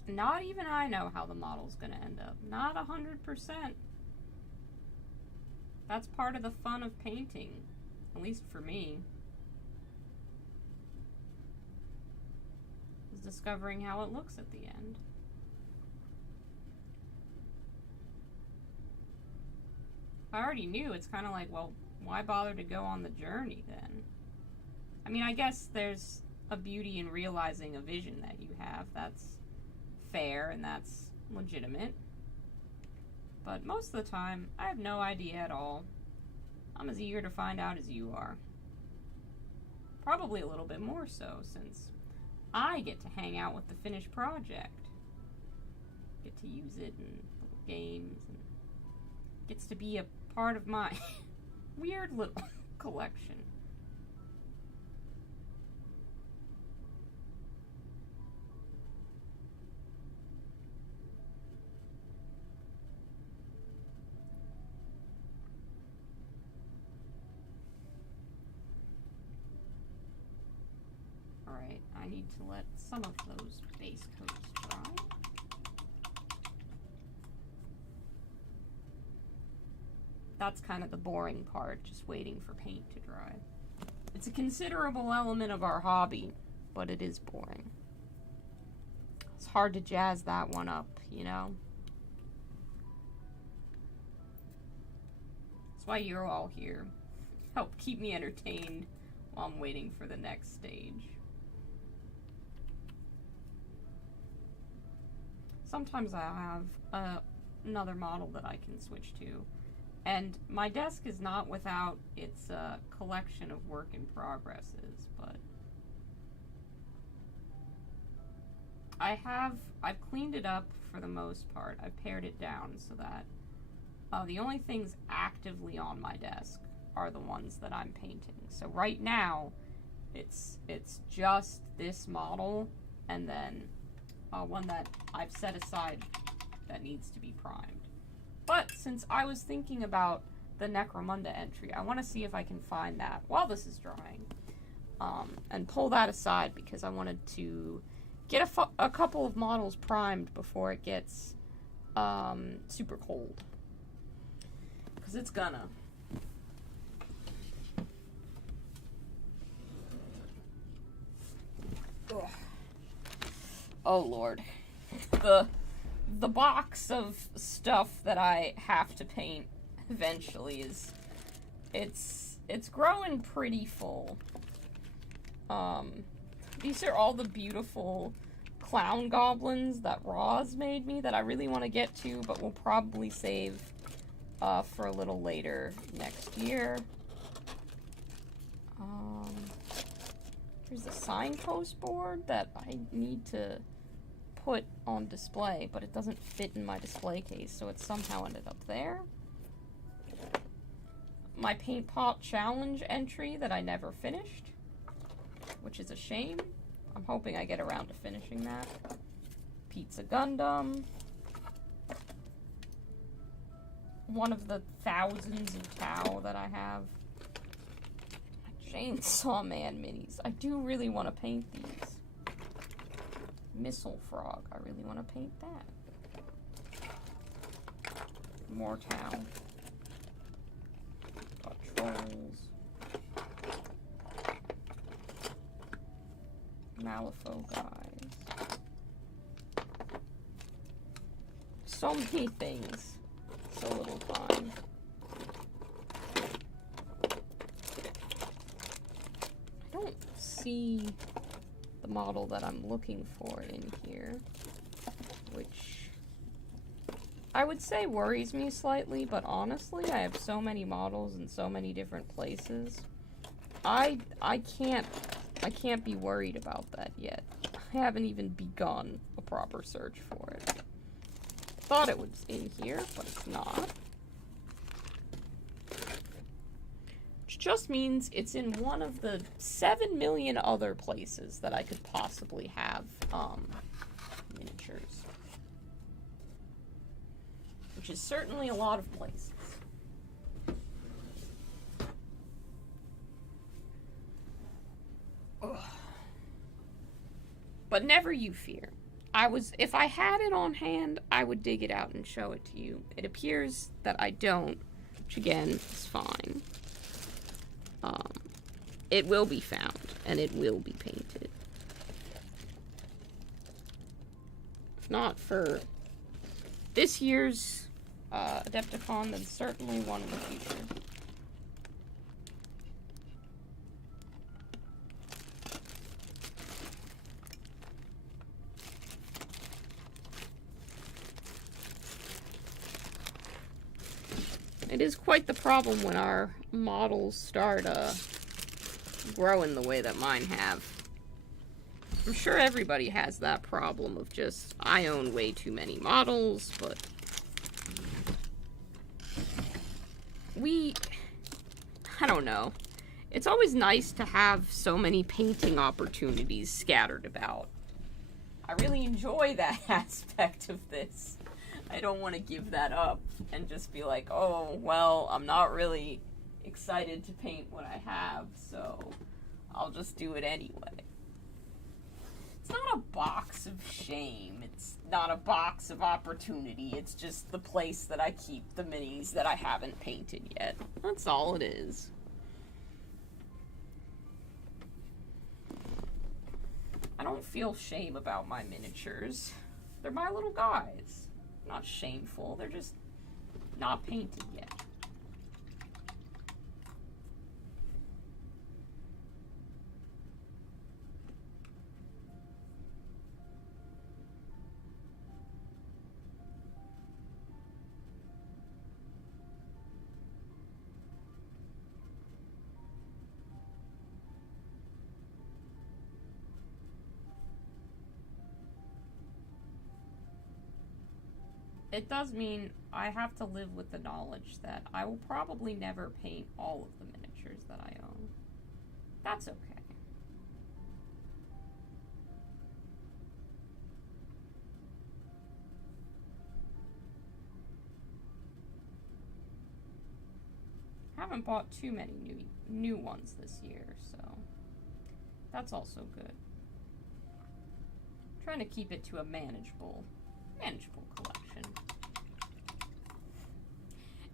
Not even I know how the model's gonna end up. Not 100%. That's part of the fun of painting, at least for me, is discovering how it looks at the end. If I already knew, it's kind of like, well, why bother to go on the journey then? I mean, I guess there's a beauty in realizing a vision that you have. That's fair and that's legitimate. But most of the time, I have no idea at all. I'm as eager to find out as you are. Probably a little bit more so, since I get to hang out with the finished project. Get to use it in little games, and gets to be a part of my weird little collection. Alright, I need to let some of those base coats dry. That's kind of the boring part, just waiting for paint to dry. It's a considerable element of our hobby, but it is boring. It's hard to jazz that one up, you know? That's why you're all here. Help keep me entertained while I'm waiting for the next stage. Sometimes I have another model that I can switch to And my desk is not without its collection of work in progresses, but I've cleaned it up for the most part. I've pared it down so that the only things actively on my desk are the ones that I'm painting. So right now, it's just this model, and then one that I've set aside that needs to be primed. But since I was thinking about the Necromunda entry, I want to see if I can find that while this is drying, and pull that aside because I wanted to get a couple of models primed before it gets super cold. Because it's gonna. Ugh. Oh Lord. The box of stuff that I have to paint eventually is it's growing pretty full. These are all the beautiful clown goblins that Roz made me that I really want to get to, but we'll probably save for a little later next year. There's a signpost board that I need to put on display, but it doesn't fit in my display case, so it somehow ended up there. My Paint Pot Challenge entry that I never finished, which is a shame. I'm hoping I get around to finishing that. Pizza Gundam. One of the thousands of Tau that I have. Chainsaw Man minis. I do really want to paint these. Missile Frog. I really want to paint that. More Tau. Trolls. Malifaux guys. So many things. So little time. I don't see the model that I'm looking for in here, which I would say worries me slightly, but honestly, I have so many models in so many different places. I can't be worried about that yet. I haven't even begun a proper search for it. Thought it was in here, but it's not. Which just means it's in one of the 7 million other places that I could possibly have miniatures. Which is certainly a lot of places. Ugh. But never you fear. If I had it on hand, I would dig it out and show it to you. It appears that I don't, which again is fine. It will be found, and it will be painted. If not for this year's Adepticon, then certainly one in the future. It is quite the problem when our models start growing the way that mine have. I'm sure everybody has that problem of just, I own way too many models, but I don't know. It's always nice to have so many painting opportunities scattered about. I really enjoy that aspect of this. I don't want to give that up and just be like, oh, well, I'm not really excited to paint what I have, so I'll just do it anyway. It's not a box of shame. It's not a box of opportunity. It's just the place that I keep the minis that I haven't painted yet. That's all it is. I don't feel shame about my miniatures. They're my little guys. Not shameful, they're just not painted yet. it does mean I have to live with the knowledge that I will probably never paint all of the miniatures that I own. That's okay. Haven't bought too many new ones this year, so that's also good. Trying to keep it to a manageable collection.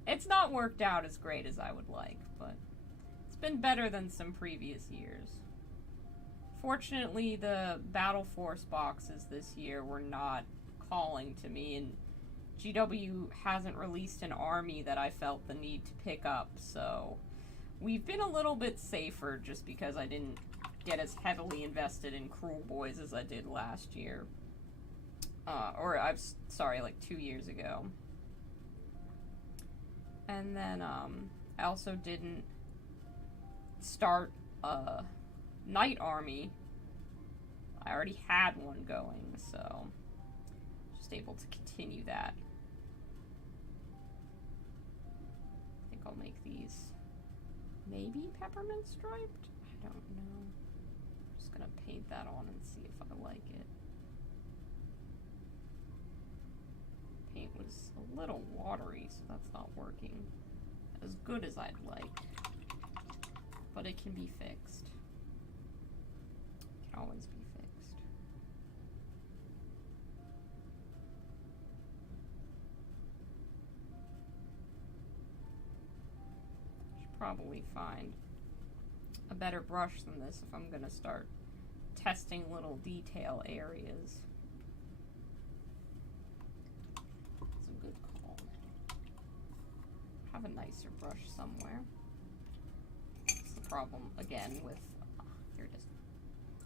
It's not worked out as great as I would like, but it's been better than some previous years. Fortunately, the Battle Force boxes this year were not calling to me, and GW hasn't released an army that I felt the need to pick up, so we've been a little bit safer just because I didn't get as heavily invested in Cruel Boys as I did last year. Sorry, like 2 years ago. And then, I also didn't start a Knight army. I already had one going, so just able to continue that. I think I'll make these maybe peppermint striped? I don't know. I'm just gonna paint that on and see if I like it. Paint was a little watery, so that's not working as good as I'd like. But it can be fixed. It can always be fixed. Should probably find a better brush than this if I'm gonna start testing little detail areas. That's a good call. Have a nicer brush somewhere. That's the problem again with here it is.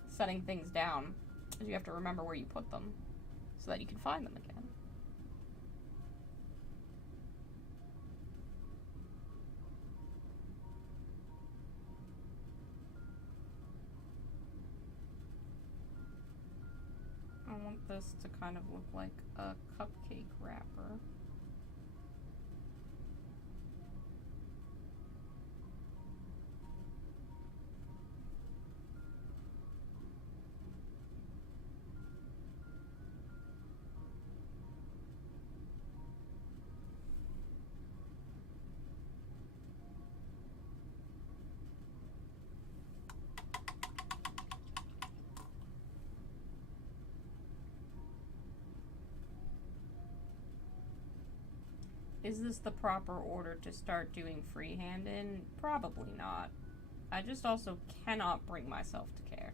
Setting things down, is you have to remember where you put them so that you can find them again. I want this to kind of look like a cupcake wrapper. Is this the proper order to start doing freehand in? Probably not. I just also cannot bring myself to care.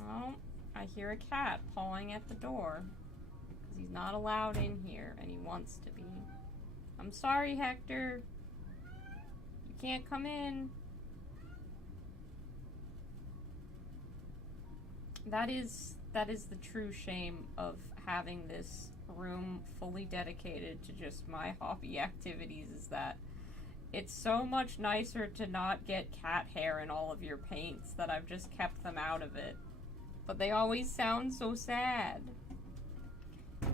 Oh, I hear a cat pawing at the door. He's not allowed in here, and he wants to be. I'm sorry, Hector. You can't come in. That is the true shame of having this room fully dedicated to just my hobby activities, is that it's so much nicer to not get cat hair in all of your paints that I've just kept them out of it. But they always sound so sad.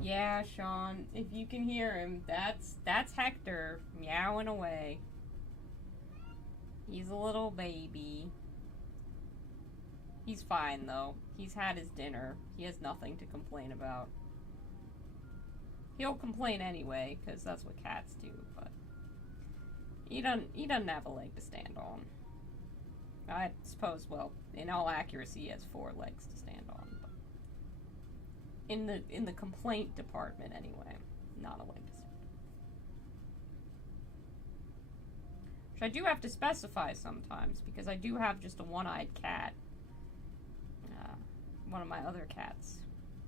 Yeah, Sean, if you can hear him, that's Hector meowing away. He's a little baby. He's fine, though. He's had his dinner. He has nothing to complain about. He'll complain anyway, because that's what cats do, but he doesn't have a leg to stand on. I suppose, well, in all accuracy, he has 4 legs to stand on. In the complaint department, anyway. Not a leg to stand. Which I do have to specify sometimes, because I do have just a one-eyed cat. One of my other cats.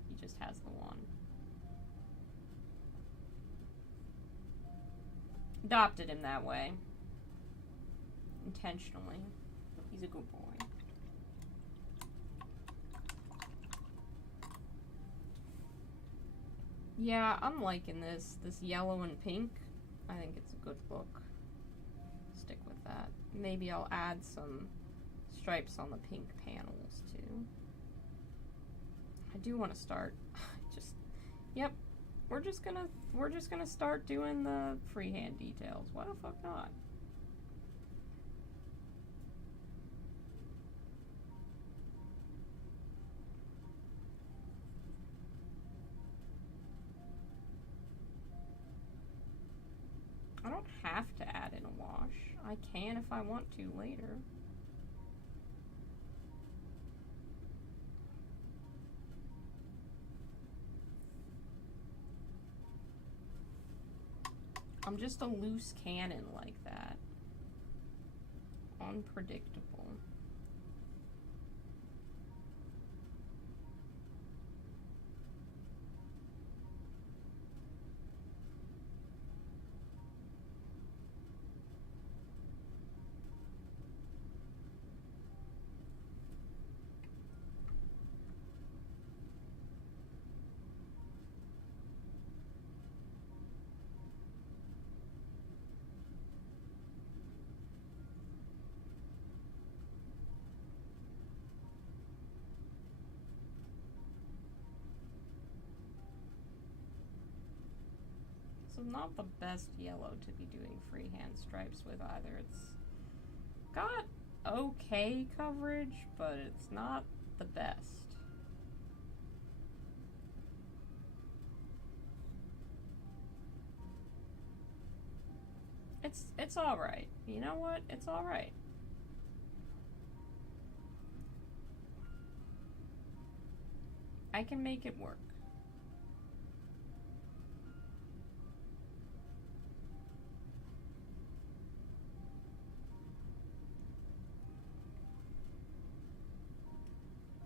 He just has the one. Adopted him that way. Intentionally. He's a good boy. Yeah, I'm liking this yellow and pink. I think it's a good look. Stick with that. Maybe I'll add some stripes on the pink panels too. I do want to start yep. We're just gonna start doing the freehand details. Why the fuck not? I don't have to add in a wash. I can if I want to later. I'm just a loose cannon like that. Unpredictable. So not the best yellow to be doing freehand stripes with either. It's got okay coverage, but it's not the best. It's all right. You know what? It's all right. I can make it work.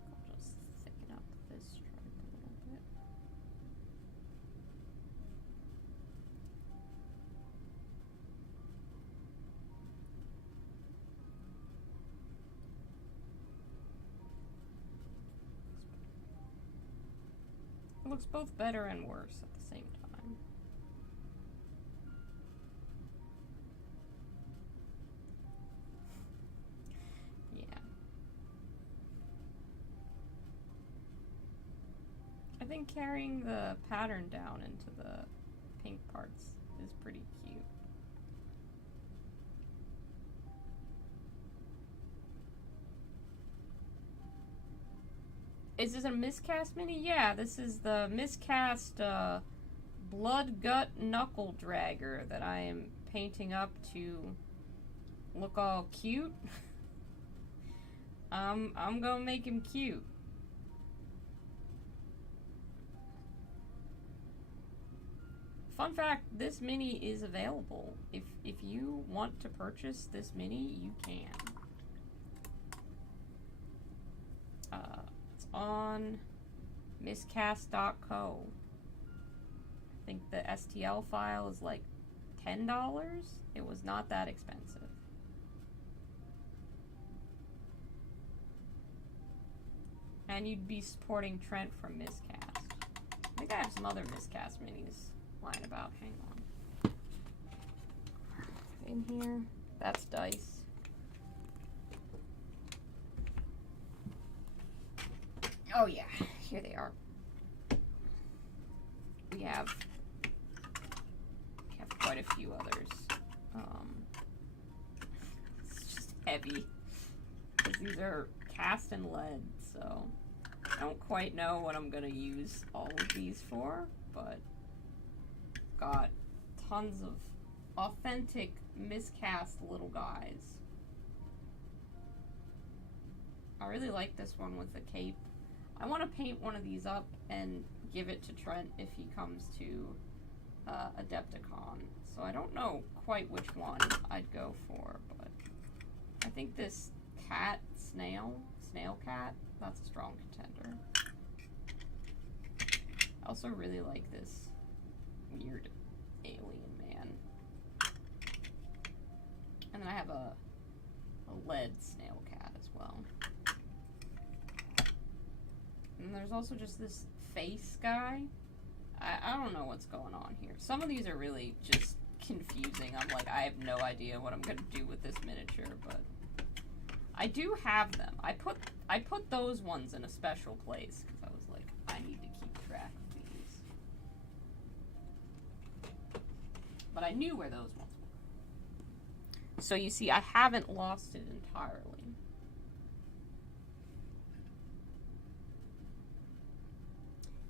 I'll just thicken up this stripe a little bit. It looks both better and worse at the same time. Yeah. I think carrying the pattern down into the pink parts is pretty cute. Is this a miscast mini? Yeah, this is the miscast blood gut knuckle dragger that I am painting up to look all cute. I'm gonna make him cute. Fun fact, this mini is available. If you want to purchase this mini, you can. It's on miscast.co. I think the STL file is like $10. It was not that expensive. And you'd be supporting Trent from Miscast. I think I have some other Miscast minis lying about. Hang on. In here. That's dice. Oh yeah, here they are. We have quite a few others. It's just heavy. Because these are cast in lead, so I don't quite know what I'm gonna use all of these for, but got tons of authentic miscast little guys. I really like this one with the cape. I want to paint one of these up and give it to Trent if he comes to Adepticon. So I don't know quite which one I'd go for, but I think this snail cat, that's a strong contender. I also really like this weird alien man. And then I have a lead snail cat as well. And there's also just this face guy. I don't know what's going on here. Some of these are really just confusing. I'm like, I have no idea what I'm going to do with this miniature, but I do have them. I put those ones in a special place because I was like, I need to keep track of these. But I knew where those ones were. So you see, I haven't lost it entirely.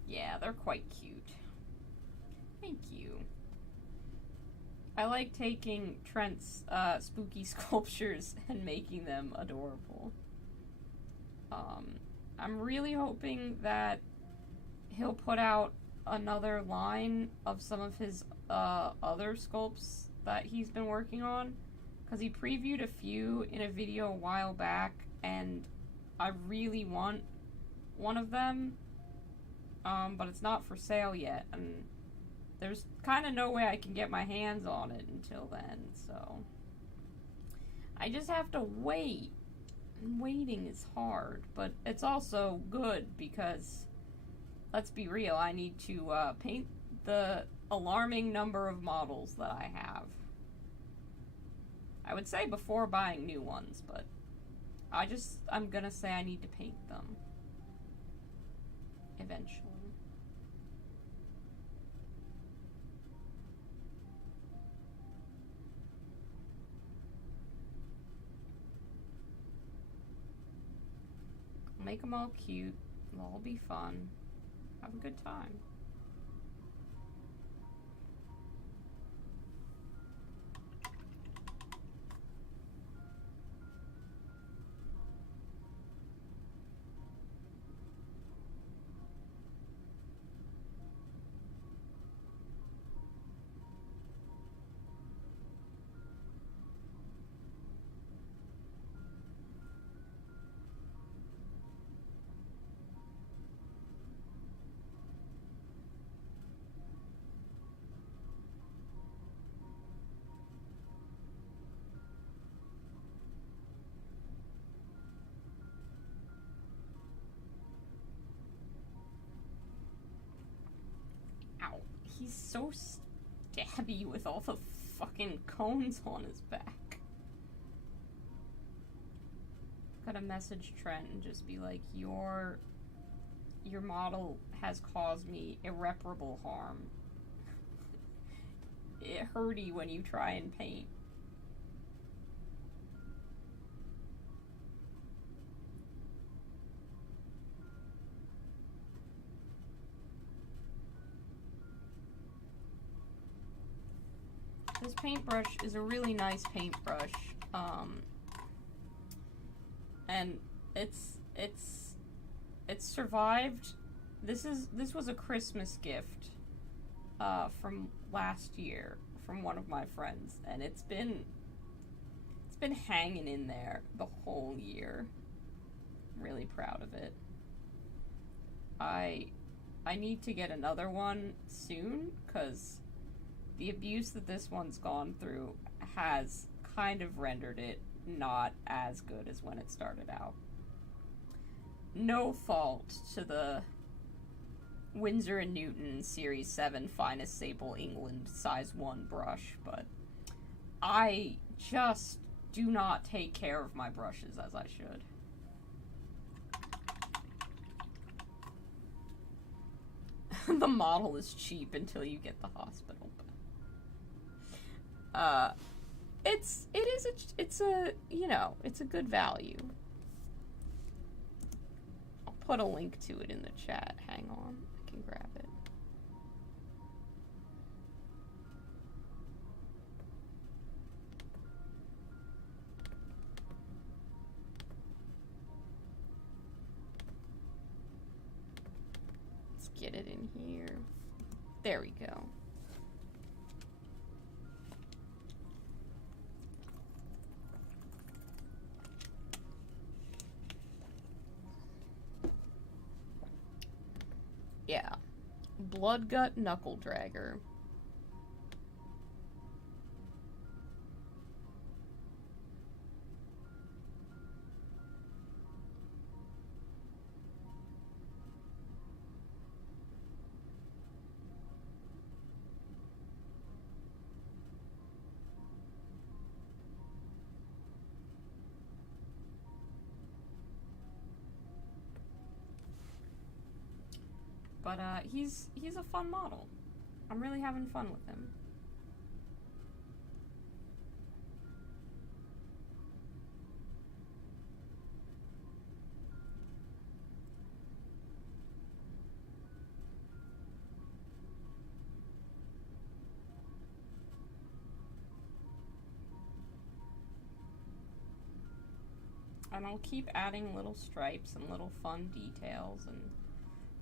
Yeah, they're quite cute. Thank you. I like taking Trent's spooky sculptures and making them adorable. I'm really hoping that he'll put out another line of some of his other sculpts that he's been working on, because he previewed a few in a video a while back, and I really want one of them, but it's not for sale yet, and there's kind of no way I can get my hands on it until then, so I just have to wait. And waiting is hard, but it's also good because, let's be real, I need to paint the alarming number of models that I have. I would say before buying new ones, but I'm gonna say I need to paint them eventually. Make them all cute. They'll all be fun. Have a good time. Ow. He's so stabby with all the fucking cones on his back. Gotta message Trent and just be like, your model has caused me irreparable harm. It hurty when you try and paint. This paintbrush is a really nice paintbrush, and it's survived. This was a Christmas gift from last year from one of my friends, and it's been hanging in there the whole year. I'm really proud of it. I need to get another one soon, because the abuse that this one's gone through has kind of rendered it not as good as when it started out. No fault to the Winsor & Newton Series 7 Finest Sable England size 1 brush, but I just do not take care of my brushes as I should. The model is cheap until you get the hospital. It's a good value. I'll put a link to it in the chat. Hang on, I can grab it. Let's get it in here. There we go. Yeah. Bloodgut Knuckle Dragger. But he's a fun model. I'm really having fun with him. And I'll keep adding little stripes and little fun details and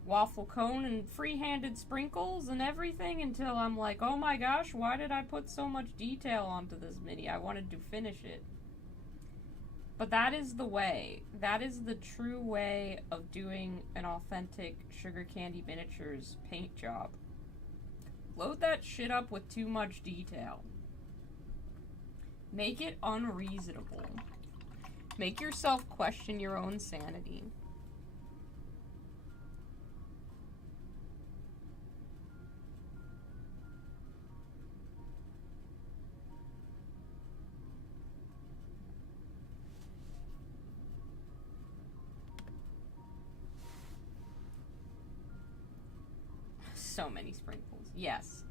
waffle cone and free-handed sprinkles and everything until I'm like, oh my gosh, why did I put so much detail onto this mini? I wanted to finish it. But that is the way. That is the true way of doing an authentic Sugar Candy Miniatures paint job. Load that shit up with too much detail. Make it unreasonable. Make yourself question your own sanity. So many sprinkles. Yes.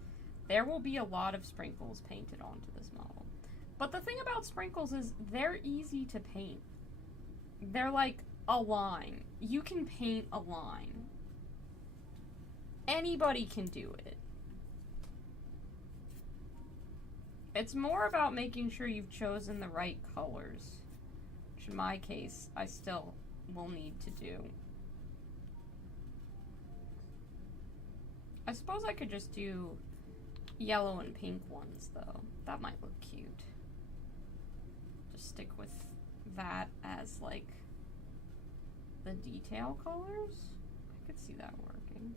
There will be a lot of sprinkles painted onto this model. But the thing about sprinkles is they're easy to paint. They're like a line. You can paint a line. Anybody can do it. It's more about making sure you've chosen the right colors, which in my case, I still will need to do. I suppose I could just do yellow and pink ones, though. That might look cute. Just stick with that as, like, the detail colors. I could see that working.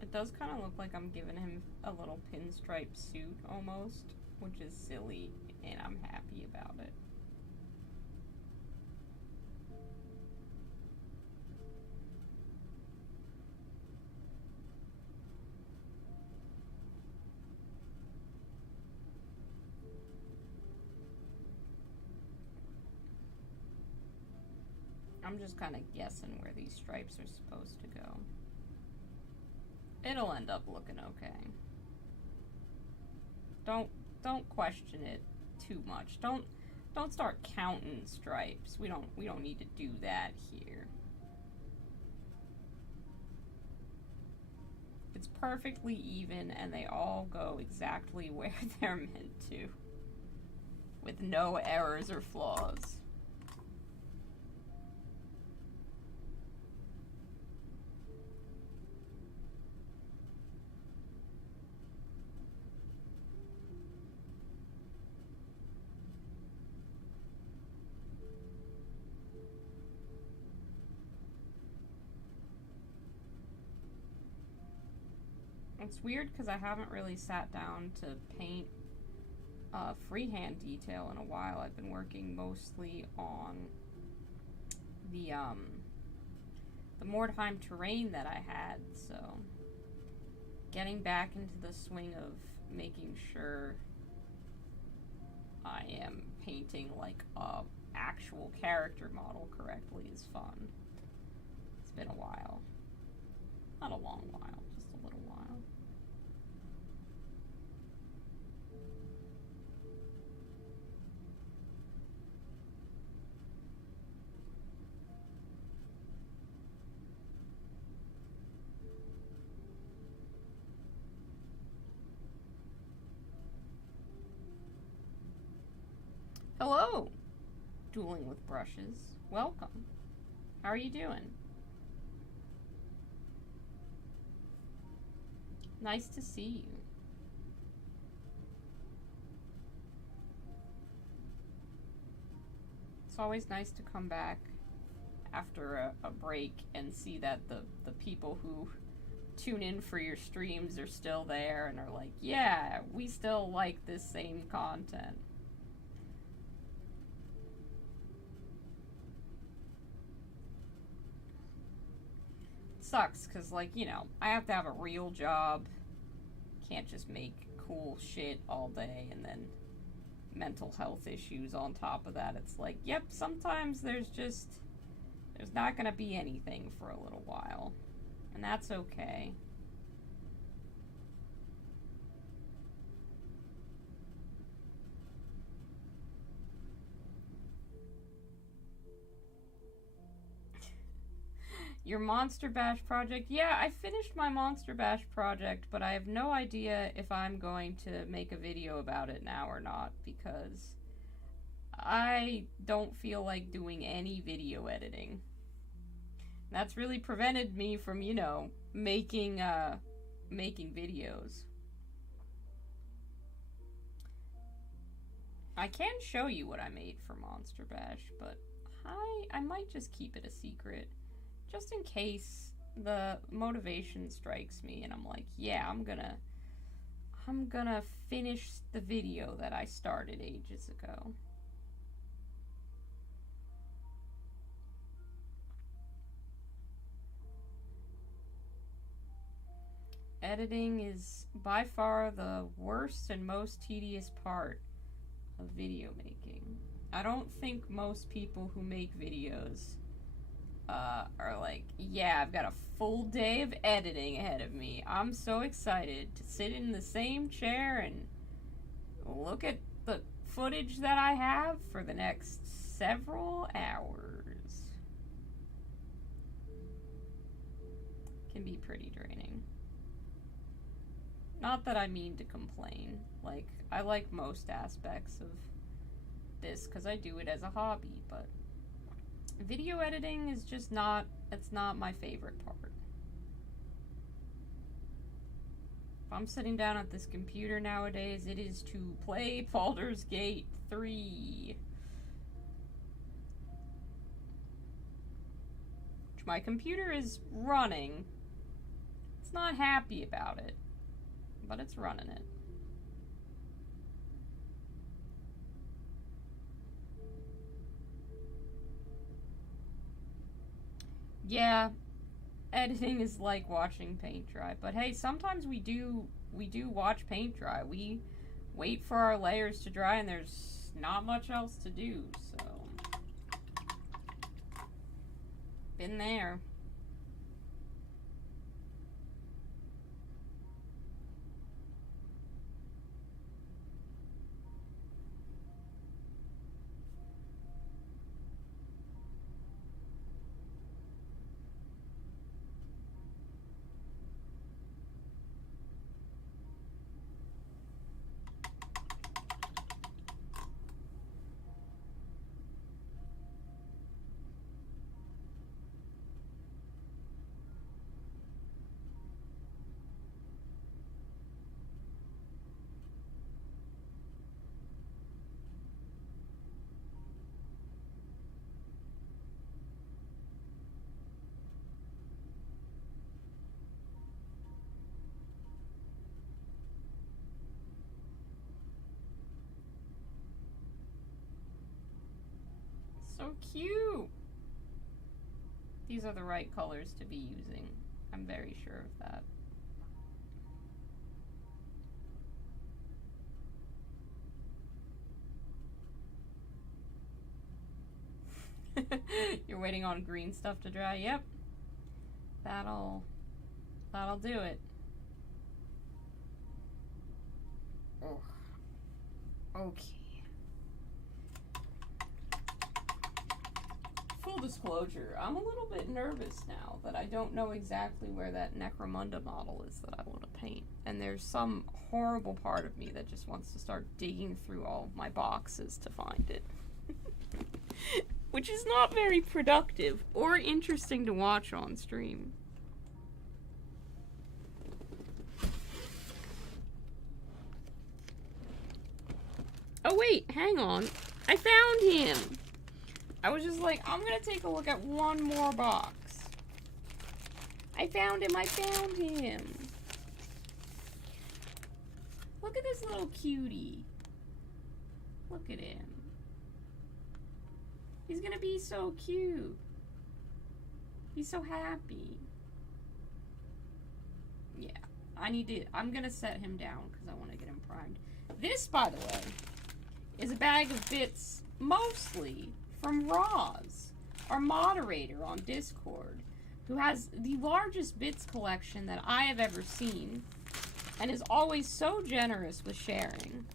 It does kind of look like I'm giving him a little pinstripe suit almost, which is silly, and I'm happy about it. I'm just kind of guessing where these stripes are supposed to go. It'll end up looking okay. Don't question it too much. Don't start counting stripes. We don't need to do that here. It's perfectly even and they all go exactly where they're meant to, with no errors or flaws. It's weird because I haven't really sat down to paint freehand detail in a while. I've been working mostly on the Mordheim terrain that I had, so getting back into the swing of making sure I am painting like a actual character model correctly is fun. It's been a while. Not a long while, just a little while. Hello, Dueling with Brushes. Welcome. How are you doing? Nice to see you. It's always nice to come back after a break and see that the people who tune in for your streams are still there and are like, yeah, we still like this same content. It sucks because, like, you know, I have to have a real job. Can't just make cool shit all day and then mental health issues on top of that. It's like, yep, sometimes there's not gonna be anything for a little while, and that's okay. Your Monster Bash project? Yeah, I finished my Monster Bash project, but I have no idea if I'm going to make a video about it now or not, because I don't feel like doing any video editing. That's really prevented me from, you know, making videos. I can show you what I made for Monster Bash, but I might just keep it a secret. Just in case the motivation strikes me and I'm like, yeah, I'm gonna finish the video that I started ages ago. Editing is by far the worst and most tedious part of video making. I don't think most people who make videos are like, yeah, I've got a full day of editing ahead of me. I'm so excited to sit in the same chair and look at the footage that I have for the next several hours. Can be pretty draining. Not that I mean to complain. Like, I like most aspects of this because I do it as a hobby, but video editing is just not, it's not my favorite part. If I'm sitting down at this computer nowadays, it is to play Baldur's Gate 3. Which my computer is running. It's not happy about it, but it's running it. Yeah, editing is like watching paint dry, but hey, sometimes we do watch paint dry. We wait for our layers to dry and there's not much else to do, so been there. So cute! These are the right colors to be using. I'm very sure of that. You're waiting on green stuff to dry? Yep. That'll do it. Oh. Okay. Full disclosure, I'm a little bit nervous now that I don't know exactly where that Necromunda model is that I want to paint. And there's some horrible part of me that just wants to start digging through all of my boxes to find it. Which is not very productive or interesting to watch on stream. Oh wait, hang on. I found him! I was just like, I'm gonna take a look at one more box. I found him, I found him. Look at this little cutie. Look at him. He's gonna be so cute. He's so happy. Yeah, I'm gonna set him down because I want to get him primed. This, by the way, is a bag of bits mostly from Roz, our moderator on Discord, who has the largest bits collection that I have ever seen and is always so generous with sharing.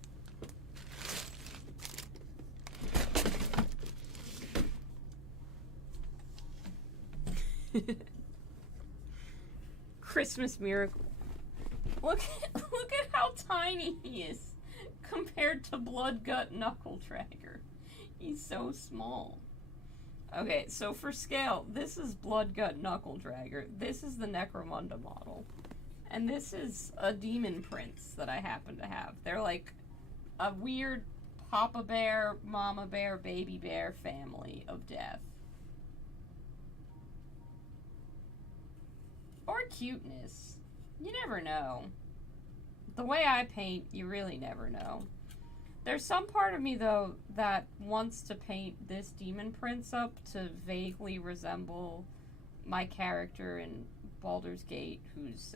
Christmas miracle. Look at how tiny he is compared to Blood Gut Knuckle Dragger. He's so small. Okay, so for scale, this is Blood Gut Knuckle Dragger. This is the Necromunda model. And this is a Demon Prince that I happen to have. They're like a weird Papa Bear, Mama Bear, Baby Bear family of death. Or cuteness. You never know. The way I paint, you really never know. There's some part of me, though, that wants to paint this Demon Prince up to vaguely resemble my character in Baldur's Gate, who's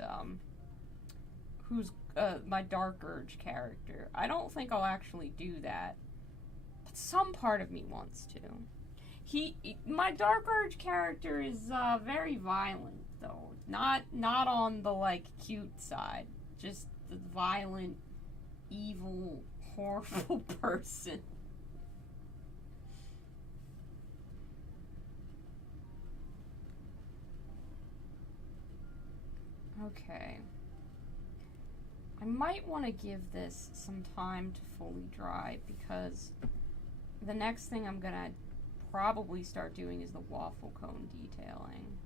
my Dark Urge character. I don't think I'll actually do that, but some part of me wants to. My Dark Urge character is very violent, though. Not on the, like, cute side. Just the violent, evil, horrible person. Okay. I might want to give this some time to fully dry because the next thing I'm gonna probably start doing is the waffle cone detailing.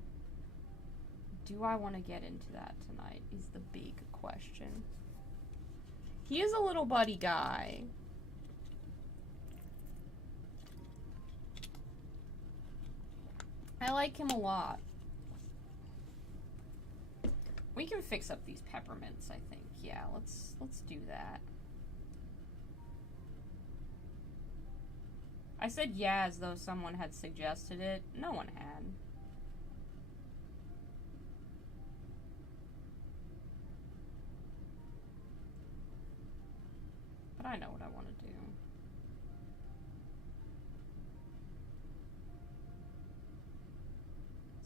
Do I want to get into that tonight is the big question. He is a little buddy guy. I like him a lot. We can fix up these peppermints, I think. Yeah, let's do that. I said yeah as though someone had suggested it. No one had. But I know what I want to do.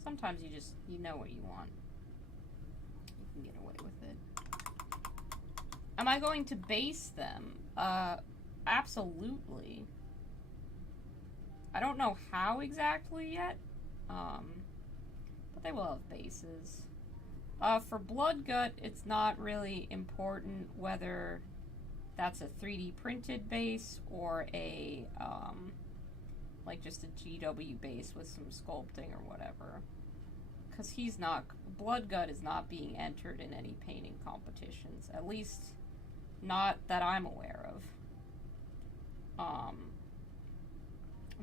Sometimes you know what you want. You can get away with it. Am I going to base them? Absolutely. I don't know how exactly yet, but they will have bases. For Blood Gut, it's not really important whether that's a 3D printed base or a, like just a GW base with some sculpting or whatever. Because Blood Gut is not being entered in any painting competitions, at least not that I'm aware of.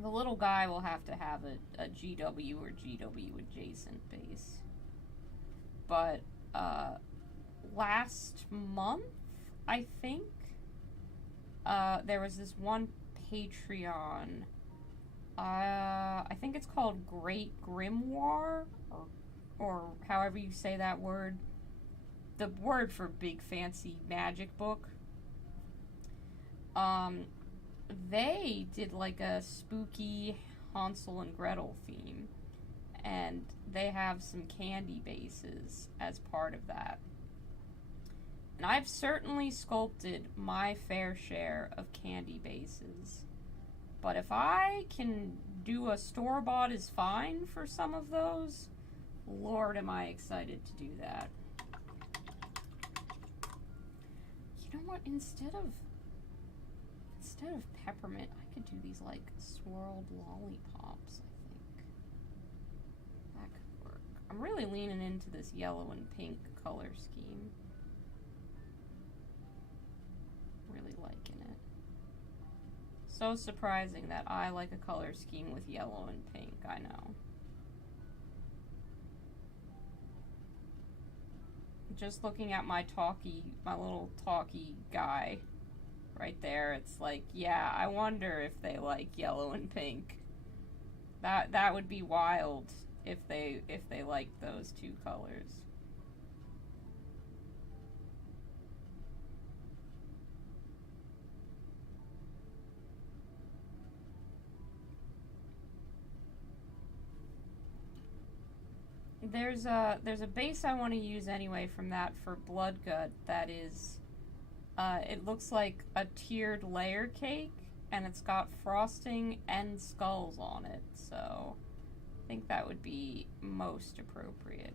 The little guy will have to have a GW or GW adjacent base. But, last month, I think, there was this one Patreon, I think it's called Great Grimoire, or however you say that word. The word for big fancy magic book. They did like a spooky Hansel and Gretel theme, and they have some candy bases as part of that. And I've certainly sculpted my fair share of candy bases. But if I can do a store-bought is fine for some of those, Lord, am I excited to do that. You know what? Instead of peppermint, I could do these like swirled lollipops, I think. That could work. I'm really leaning into this yellow and pink color scheme. Really liking it. So surprising that I like a color scheme with yellow and pink, I know. Just looking at my little talkie guy right there, it's like, yeah, I wonder if they like yellow and pink. That would be wild if they liked those two colors. There's a base I want to use anyway from that for Bloodgut that is, it looks like a tiered layer cake, and it's got frosting and skulls on it, so I think that would be most appropriate.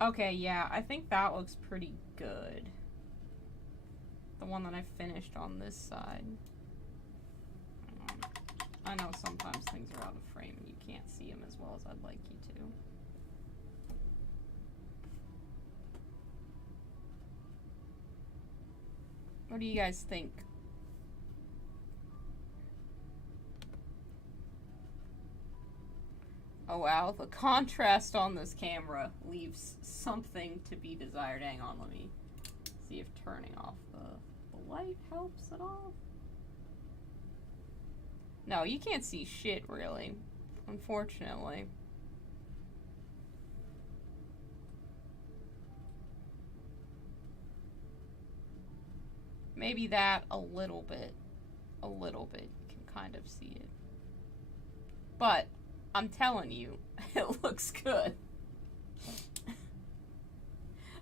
Okay, yeah, I think that looks pretty good. The one that I finished on this side. I know sometimes things are out of frame and you can't see them as well as I'd like you to. What do you guys think? Oh wow, the contrast on this camera leaves something to be desired. Hang on, let me see if turning off the light helps at all. No, you can't see shit, really. Unfortunately. Maybe that a little bit can kind of see it. But I'm telling you, it looks good.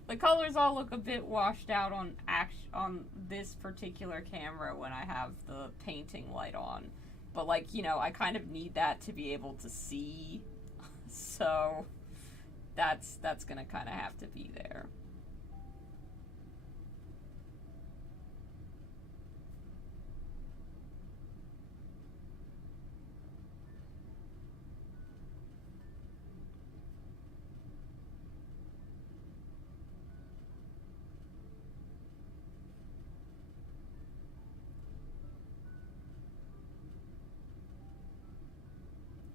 The colors all look a bit washed out on this particular camera when I have the painting light on. But, like, you know, I kind of need that to be able to see. So that's gonna kind of have to be there.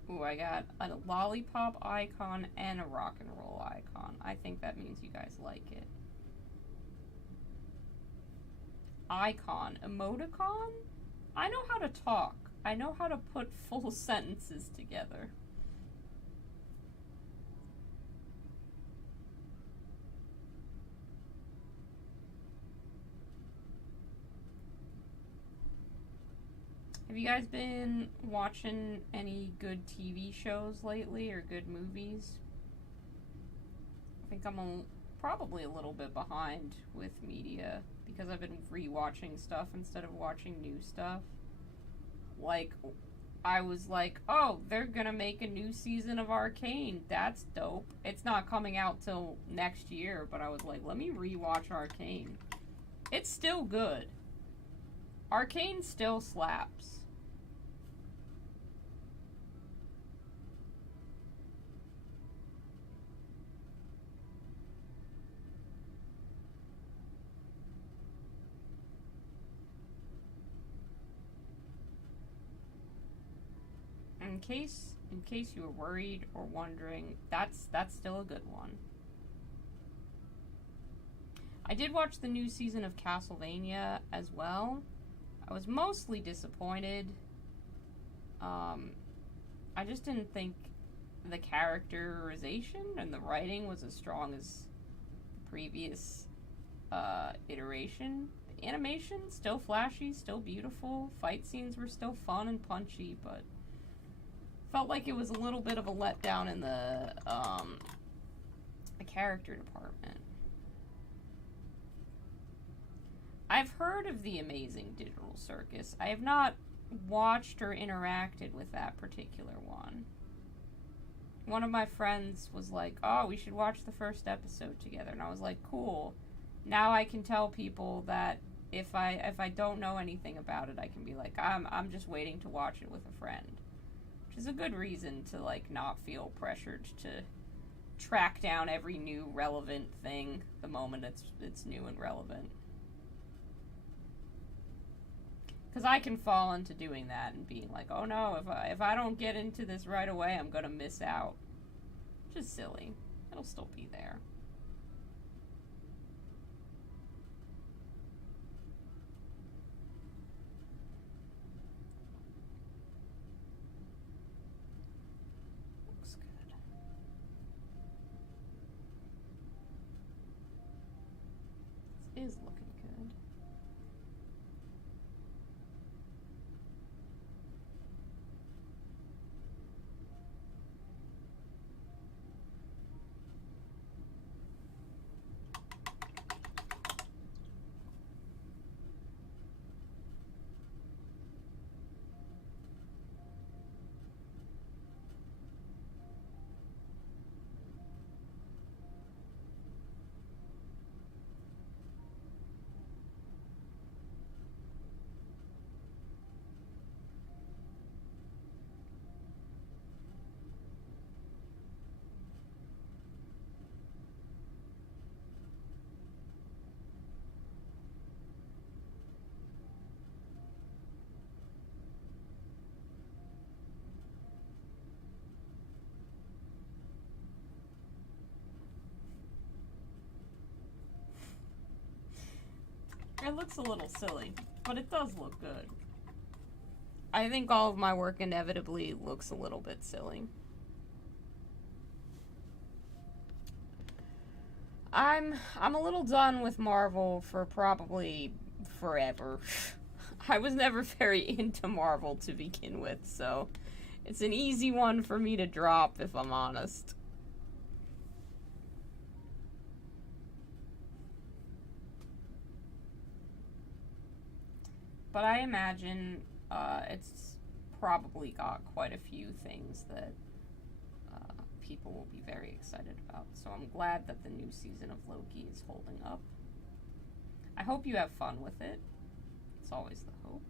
Ooh, I got a lollipop icon and a rock and roll icon. I think that means you guys like it. Icon. Emoticon? I know how to talk. I know how to put full sentences together. Have you guys been watching any good TV shows lately or good movies? I think I'm probably a little bit behind with media because I've been rewatching stuff instead of watching new stuff. Like, I was like, oh, they're gonna make a new season of Arcane. That's dope. It's not coming out till next year, but I was like, let me rewatch Arcane. It's still good. Arcane still slaps. In case you were worried or wondering, that's still a good one. I did watch the new season of Castlevania as well. I was mostly disappointed. I just didn't think the characterization and the writing was as strong as the previous iteration. The animation, still flashy, still beautiful. Fight scenes were still fun and punchy, but felt like it was a little bit of a letdown in the character department. I've heard of the Amazing Digital Circus. I have not watched or interacted with that particular one. One of my friends was like, oh, we should watch the first episode together. And I was like, cool. Now I can tell people that if I don't know anything about it, I can be like, I'm just waiting to watch it with a friend, which is a good reason to like not feel pressured to track down every new relevant thing the moment it's new and relevant. Because I can fall into doing that and being like, oh no, if I don't get into this right away, I'm gonna miss out. Just silly. It'll still be there. Looks good. This is looking good. It looks a little silly, but it does look good. I think all of my work inevitably looks a little bit silly. I'm a little done with Marvel for probably forever. I was never very into Marvel to begin with, so it's an easy one for me to drop if I'm honest. But I imagine it's probably got quite a few things that people will be very excited about. So I'm glad that the new season of Loki is holding up. I hope you have fun with it. It's always the hope.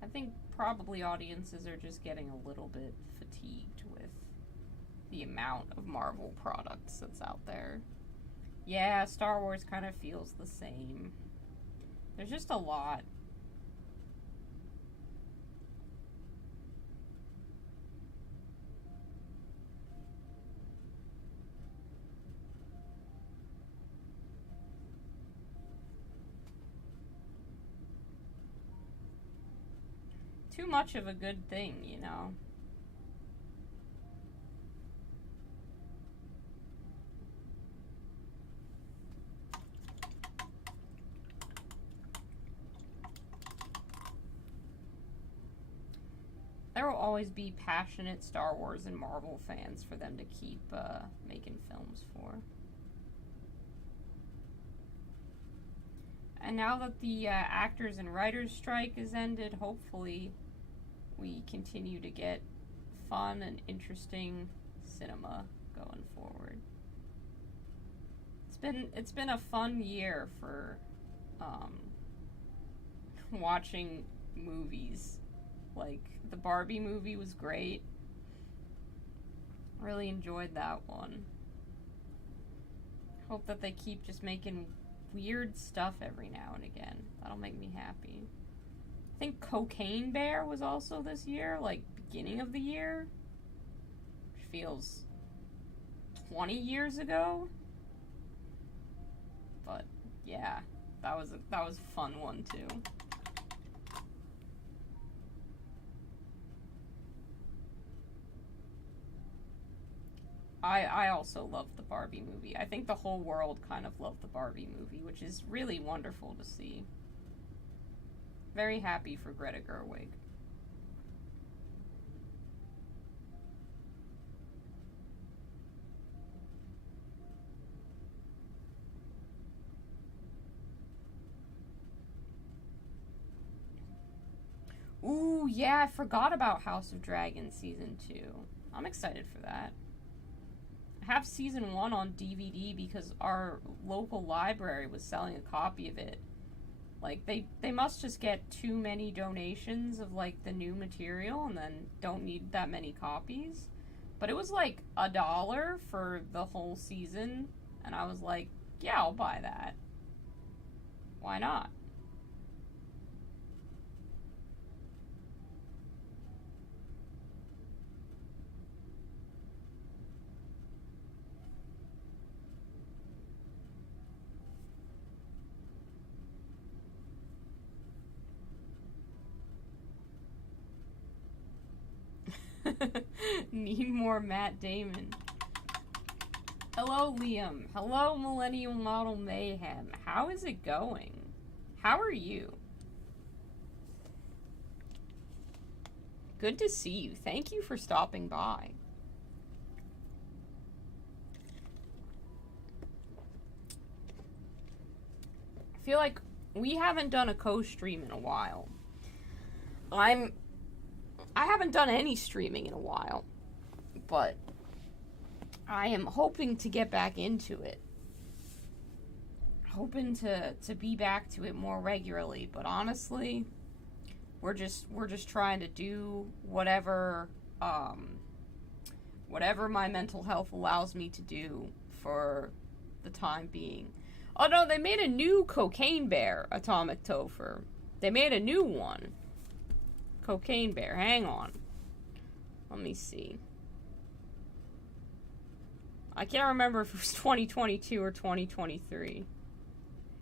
I think probably audiences are just getting a little bit fatigued with the amount of Marvel products that's out there. Yeah, Star Wars kind of feels the same. There's just a lot. Too much of a good thing, you know? There will always be passionate Star Wars and Marvel fans for them to keep making films for. And now that the actors and writers strike is ended, hopefully we continue to get fun and interesting cinema going forward. It's been a fun year for watching movies. Like, the Barbie movie was great. Really enjoyed that one. Hope that they keep just making weird stuff every now and again. That'll make me happy. I think Cocaine Bear was also this year, like beginning of the year. Which feels 20 years ago. But yeah, that was a fun one too. I also loved the Barbie movie. I think the whole world kind of loved the Barbie movie, which is really wonderful to see. Very happy for Greta Gerwig. Ooh, yeah, I forgot about House of Dragons Season 2. I'm excited for that. I have Season 1 on DVD because our local library was selling a copy of it. Like, they must just get too many donations of, like, the new material and then don't need that many copies. But it was, like, $1 for the whole season, and I was like, yeah, I'll buy that. Why not? Need more Matt Damon. Hello, Liam. Hello, Millennial Model Mayhem. How is it going? How are you? Good to see you. Thank you for stopping by. I feel like we haven't done a co-stream in a while. I haven't done any streaming in a while, but I am hoping to get back into it. Hoping to be back to it more regularly, but honestly, we're just trying to do whatever whatever my mental health allows me to do for the time being. Oh no, they made a new Cocaine Bear, Atomic Topher. They made a new one. Cocaine Bear, hang on. Let me see. I can't remember if it was 2022 or 2023.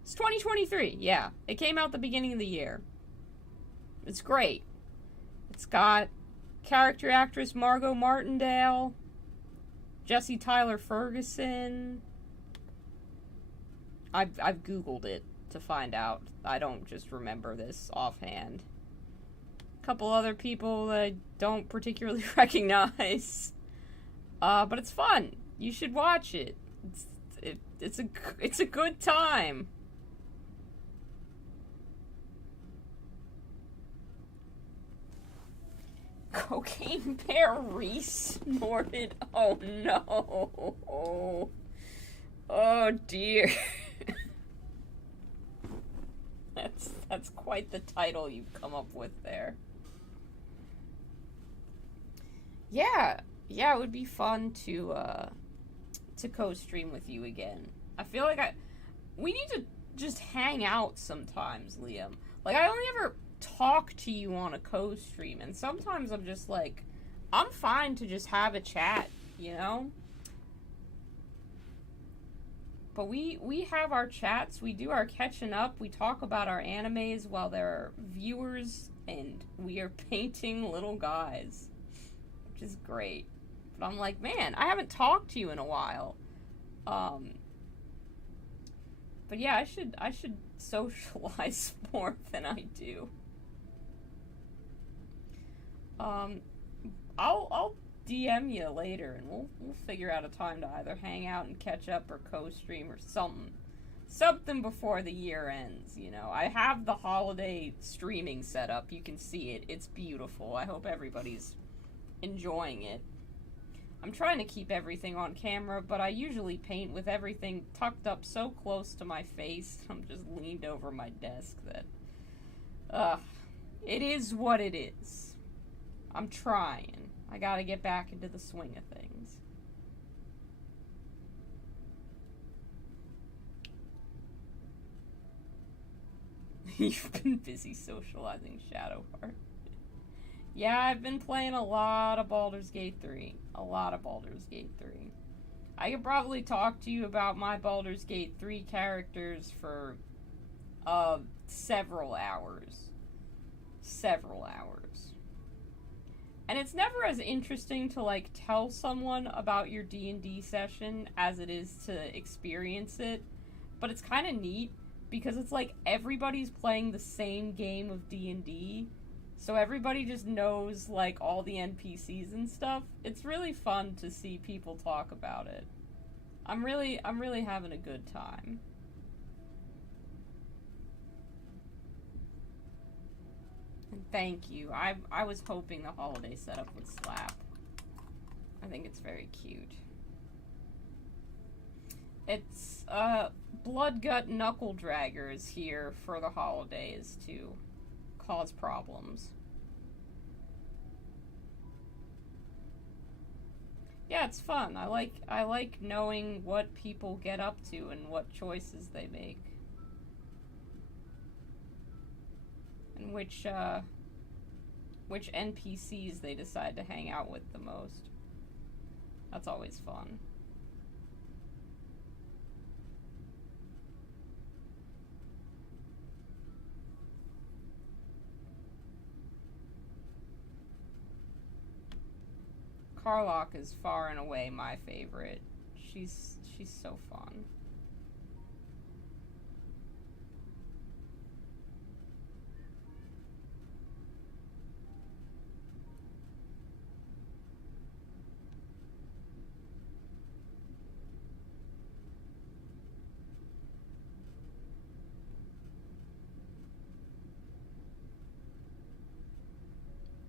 It's 2023, yeah. It came out the beginning of the year. It's great. It's got character actress Margot Martindale, Jesse Tyler Ferguson. I've Googled it to find out. I don't just remember this offhand. Couple other people that I don't particularly recognize, but it's fun. You should watch it. It's a good time. Cocaine Bear re-snorted. Oh no! Oh dear. That's quite the title you've come up with there. Yeah, it would be fun to co-stream with you again. I feel like we need to just hang out sometimes, Liam. Like, I only ever talk to you on a co-stream, and sometimes I'm just like, I'm fine to just have a chat, you know? But we have our chats, we do our catching up, we talk about our animes while there are viewers, and we are painting little guys, which is great. But I'm like, man, I haven't talked to you in a while. But yeah, I should socialize more than I do. I'll DM you later, and we'll figure out a time to either hang out and catch up or co-stream or something before the year ends. You know, I have the holiday streaming set up. You can see it. It's beautiful. I hope everybody's enjoying it. I'm trying to keep everything on camera, but I usually paint with everything tucked up so close to my face. I'm just leaned over my desk that, it is what it is. I'm trying. I gotta get back into the swing of things. You've been busy socializing, Shadowheart. Yeah, I've been playing a lot of Baldur's Gate 3. I could probably talk to you about my Baldur's Gate 3 characters for several hours. Several hours. And it's never as interesting to, like, tell someone about your D&D session as it is to experience it. But it's kind of neat, because it's like everybody's playing the same game of D&D, so everybody just knows, like, all the NPCs and stuff. It's really fun to see people talk about it. I'm really having a good time. And thank you. I was hoping the holiday setup would slap. I think it's very cute. It's, Bloodgut Knuckle Draggers here for the holidays to cause problems. Yeah, it's fun. I like knowing what people get up to and what choices they make. And which NPCs they decide to hang out with the most. That's always fun. Karlach is far and away my favorite. She's so fun.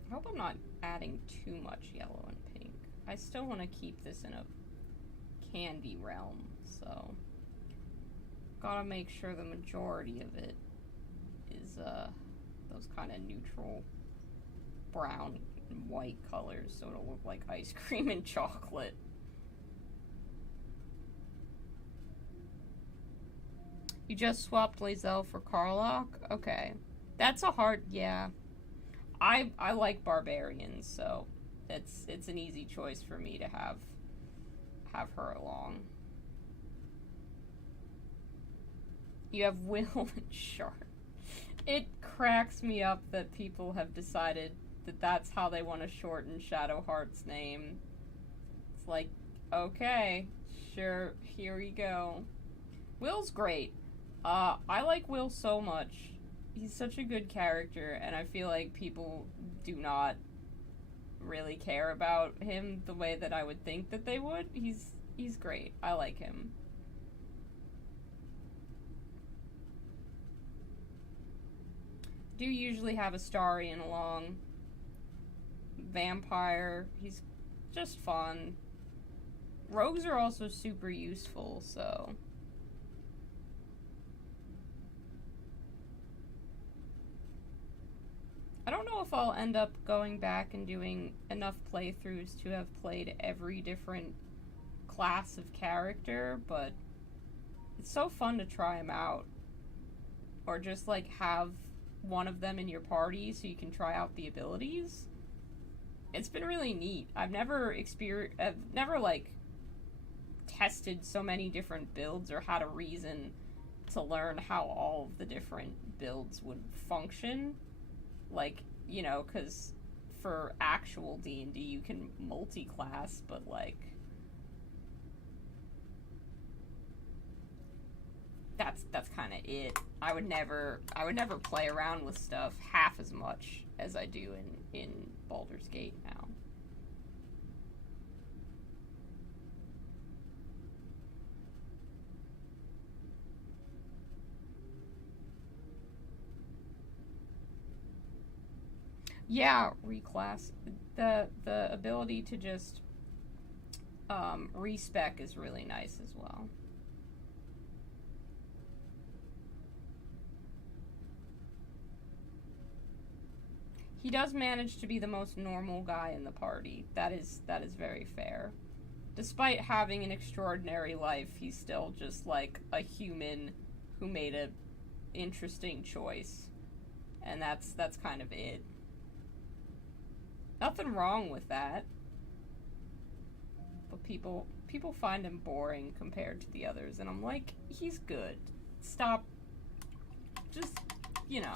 I hope I'm not adding too much yellow and pink. I still want to keep this in a candy realm, so gotta make sure the majority of it is those kind of neutral brown and white colors, so it'll look like ice cream and chocolate. You just swapped Lae'zel for Karlach? Okay. That's a hard, yeah. I like barbarians, so it's an easy choice for me to have her along. You have Will and Sharp. It cracks me up that people have decided that that's how they want to shorten Shadowheart's name. It's like, okay, sure, here we go. Will's great. I like Will so much. He's such a good character, and I feel like people do not really care about him the way that I would think that they would. He's great. I like him. Do usually have Astarion along. Vampire, he's just fun. Rogues are also super useful, so... I don't know if I'll end up going back and doing enough playthroughs to have played every different class of character, but it's so fun to try them out. Or just, like, have one of them in your party so you can try out the abilities. It's been really neat. I've never like, tested so many different builds or had a reason to learn how all of the different builds would function. Like, you know, because for actual D&D you can multi-class, but, like, that's kind of it. I would never play around with stuff half as much as I do in Baldur's Gate now. Yeah, reclass. The ability to just respec is really nice as well. He does manage to be the most normal guy in the party. That is very fair. Despite having an extraordinary life, he's still just like a human who made a interesting choice. And that's kind of it. Nothing wrong with that. But people find him boring compared to the others, and I'm like, he's good. Stop just, you know,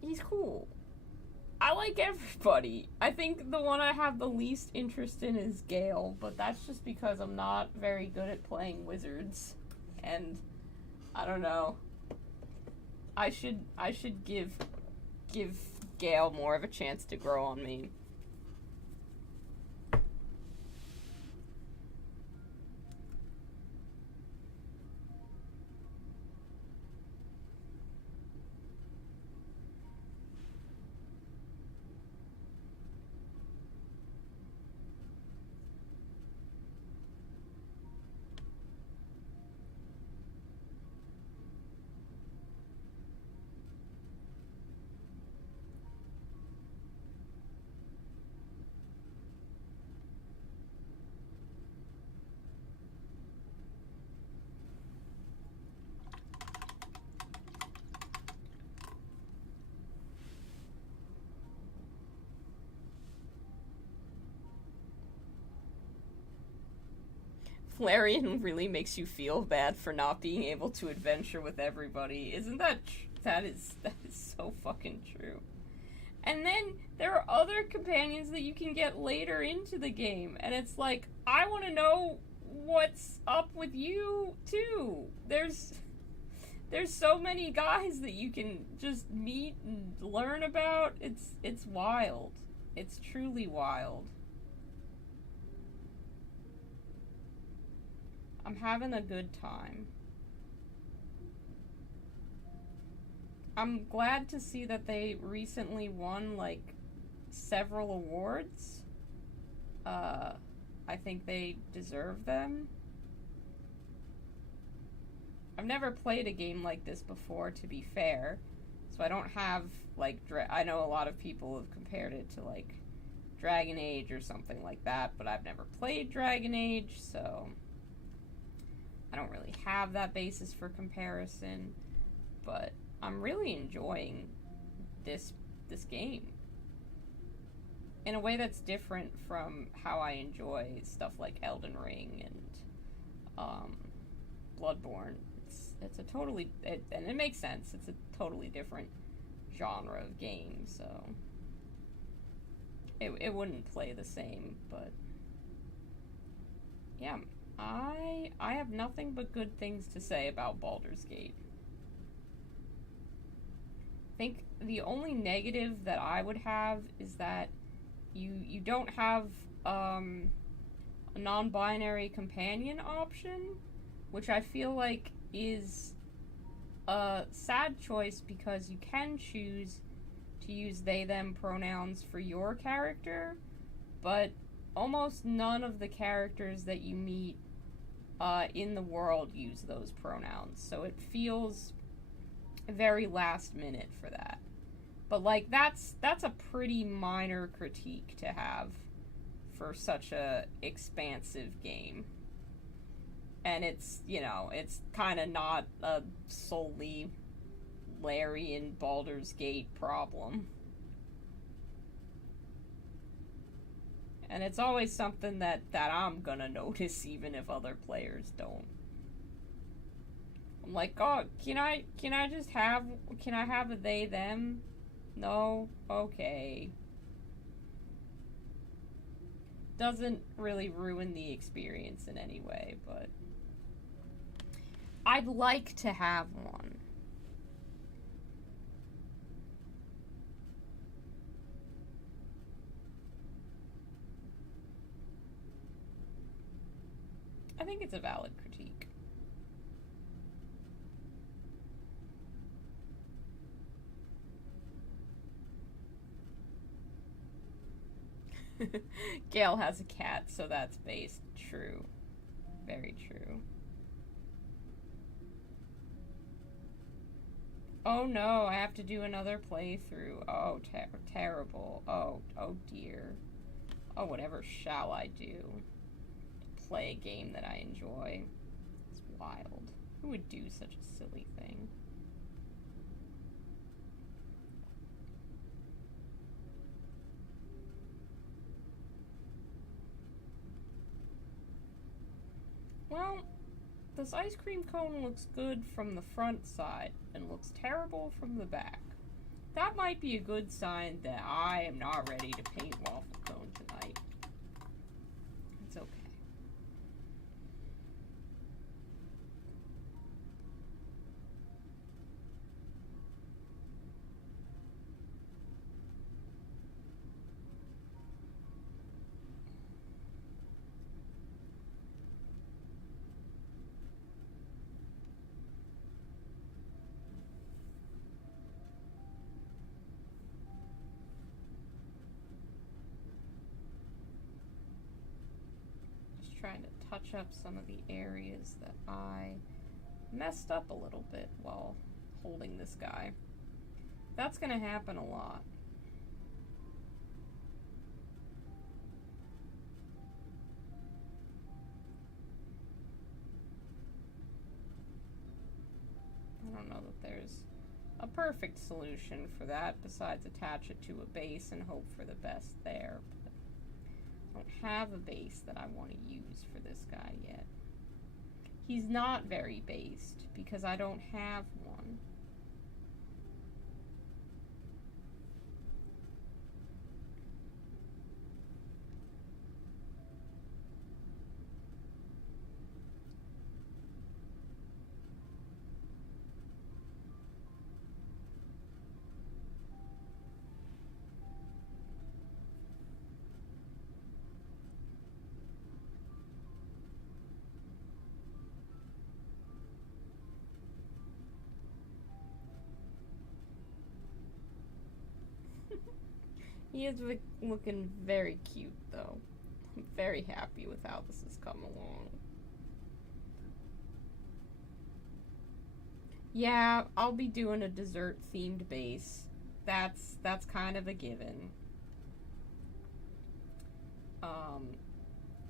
he's cool. I like everybody. I think the one I have the least interest in is Gale, but that's just because I'm not very good at playing wizards. And I don't know. I should give Gale more of a chance to grow on me. Flareon really makes you feel bad for not being able to adventure with everybody. Isn't that that is so fucking true. And then there are other companions that you can get later into the game, and it's like, I want to know what's up with you too. There's so many guys that you can just meet and learn about. It's wild. It's truly wild. I'm having a good time. I'm glad to see that they recently won, like, several awards. I think they deserve them. I've never played a game like this before, to be fair. So I don't have, like, I know a lot of people have compared it to, like, Dragon Age or something like that, but I've never played Dragon Age, so I don't really have that basis for comparison, but I'm really enjoying this game in a way that's different from how I enjoy stuff like Elden Ring and Bloodborne. It's a totally and it makes sense. It's a totally different genre of game, so it wouldn't play the same, but yeah. I have nothing but good things to say about Baldur's Gate. I think the only negative that I would have is that you don't have a non-binary companion option, which I feel like is a sad choice because you can choose to use they them pronouns for your character, but almost none of the characters that you meet in the world use those pronouns, so it feels very last minute for that. But like that's a pretty minor critique to have for such a expansive game. And it's, you know, it's kind of not a solely Larry and Baldur's Gate problem. And it's always something that I'm gonna notice even if other players don't. I'm like, oh, can I have a they them? No? Okay. Doesn't really ruin the experience in any way, but I'd like to have one. I think it's a valid critique. Gale has a cat, so that's based. True. Very true. Oh no, I have to do another playthrough. Oh, terrible. Oh dear. Oh, whatever shall I do to play a game that I enjoy? It's wild. Who would do such a silly thing? Well, the this ice cream cone looks good from the front side and looks terrible from the back. That might be a good sign that I am not ready to paint waffle cone tonight. It's okay. Trying to touch up some of the areas that I messed up a little bit while holding this guy. That's gonna happen a lot. I don't know that there's a perfect solution for that besides attach it to a base and hope for the best there. I don't have a base that I want to use for this guy yet. He's not very based because I don't have one. He is looking very cute, though. I'm very happy with how this has come along. Yeah, I'll be doing a dessert-themed base. That's kind of a given.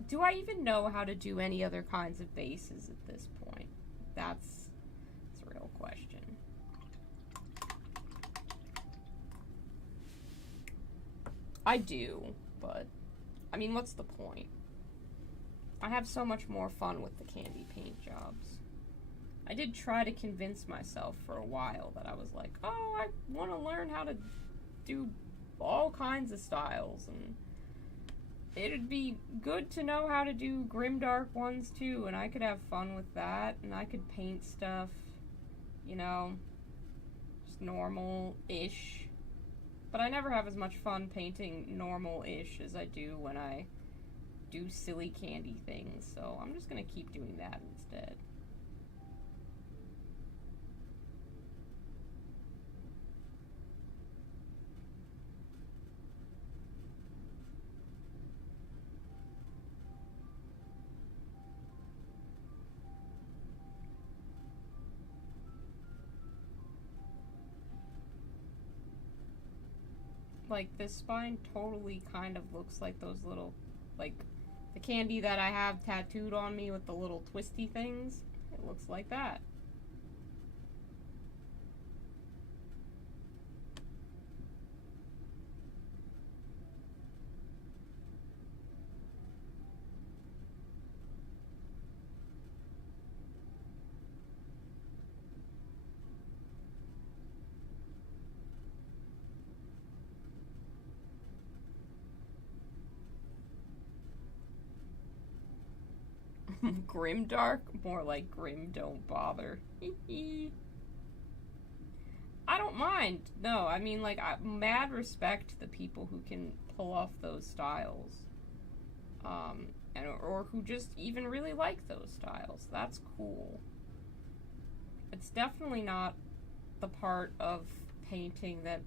Do I even know how to do any other kinds of bases at this point? That's a real question. I do, but, I mean, what's the point? I have so much more fun with the candy paint jobs. I did try to convince myself for a while that I was like, oh, I want to learn how to do all kinds of styles, and it'd be good to know how to do grimdark ones too, and I could have fun with that, and I could paint stuff, you know, just normal-ish. But I never have as much fun painting normal-ish as I do when I do silly candy things, so I'm just going to keep doing that instead. Like, this spine totally kind of looks like those little, like, the candy that I have tattooed on me with the little twisty things. It looks like that. Grimdark? More like grim don't bother. I don't mind. No, I mean, like, mad respect to the people who can pull off those styles. Or who just even really like those styles. That's cool. It's definitely not the part of painting that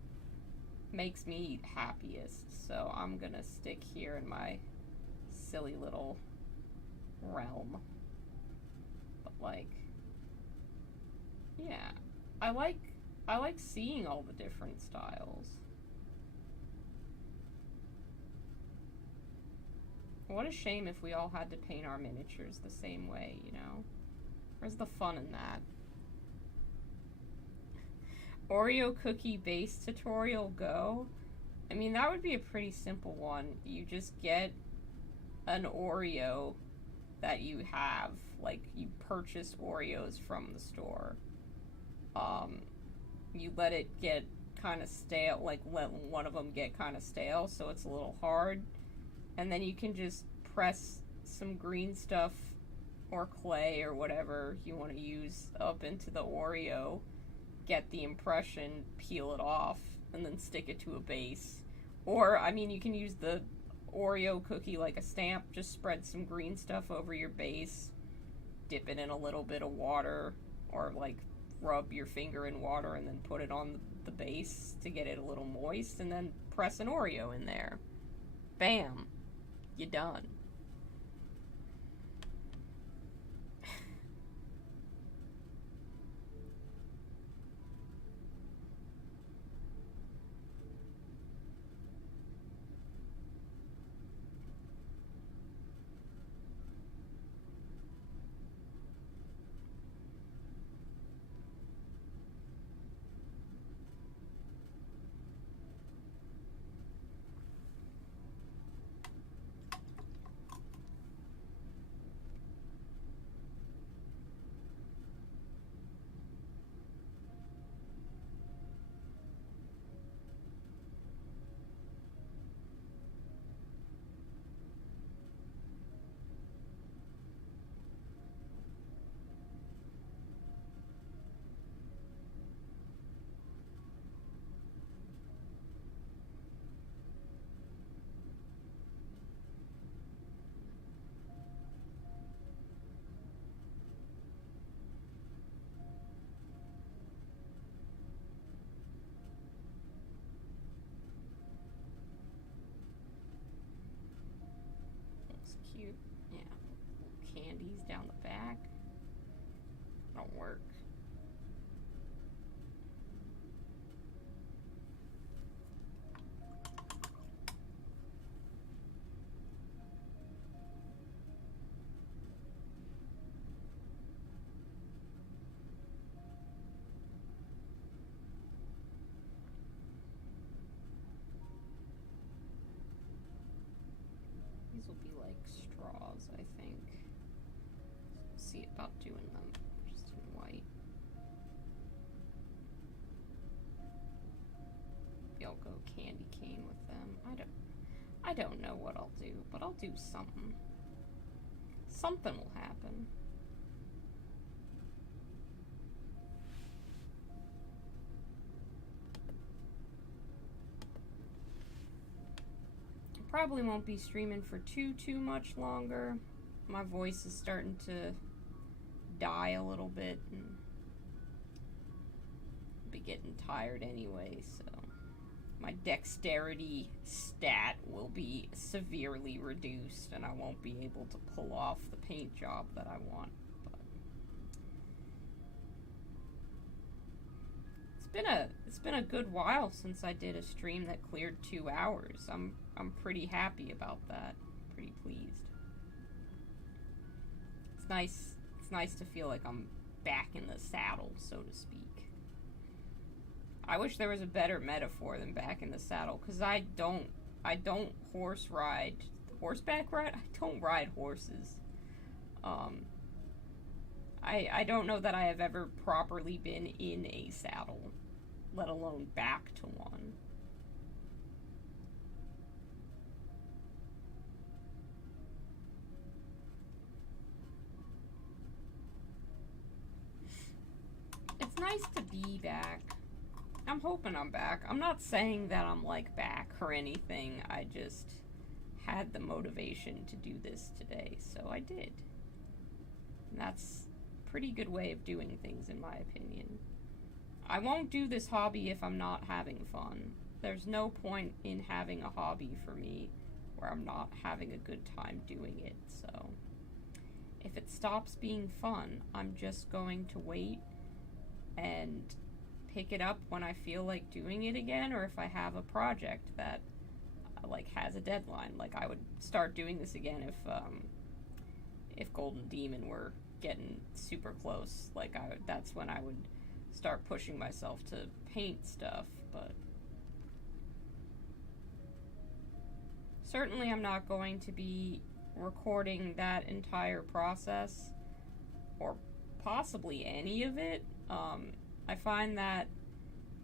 makes me happiest, so I'm gonna stick here in my silly little realm. But, like, yeah, I like seeing all the different styles. What a shame if we all had to paint our miniatures the same way, you know? Where's the fun in that? Oreo cookie base tutorial go? I mean, that would be a pretty simple one. You just get an Oreo that you have like you purchase Oreos from the store. You let it get kind of stale, like let one of them get kind of stale so it's a little hard, and then you can just press some green stuff or clay or whatever you want to use up into the Oreo, get the impression, peel it off, and then stick it to a base. Or, I mean, you can use the Oreo cookie like a stamp, just spread some green stuff over your base, dip it in a little bit of water, or like rub your finger in water and then put it on the base to get it a little moist, and then press an Oreo in there. Bam. You're done. Cute. Yeah. Candies down the back. Don't work. These will be like straws, I think. See about doing them just in white. Maybe I'll go candy cane with them. I don't know what I'll do, but I'll do something. Something will happen. Probably won't be streaming for too much longer. My voice is starting to die a little bit and be getting tired anyway, so my dexterity stat will be severely reduced and I won't be able to pull off the paint job that I want. But it's been a good while since I did a stream that cleared 2 hours. I'm pretty happy about that. Pretty pleased. It's nice to feel like I'm back in the saddle, so to speak. I wish there was a better metaphor than back in the saddle, because I don't horseback ride. I don't ride horses. I don't know that I have ever properly been in a saddle, let alone back to one. It's nice to be back. I'm hoping I'm back. I'm not saying that I'm like back or anything. I just had the motivation to do this today, so I did. And that's a pretty good way of doing things, in my opinion. I won't do this hobby if I'm not having fun. There's no point in having a hobby for me where I'm not having a good time doing it, so if it stops being fun, I'm just going to wait and pick it up when I feel like doing it again, or if I have a project that like has a deadline. Like I would start doing this again if Golden Demon were getting super close. Like that's when I would start pushing myself to paint stuff, but certainly I'm not going to be recording that entire process. or possibly any of it. I find that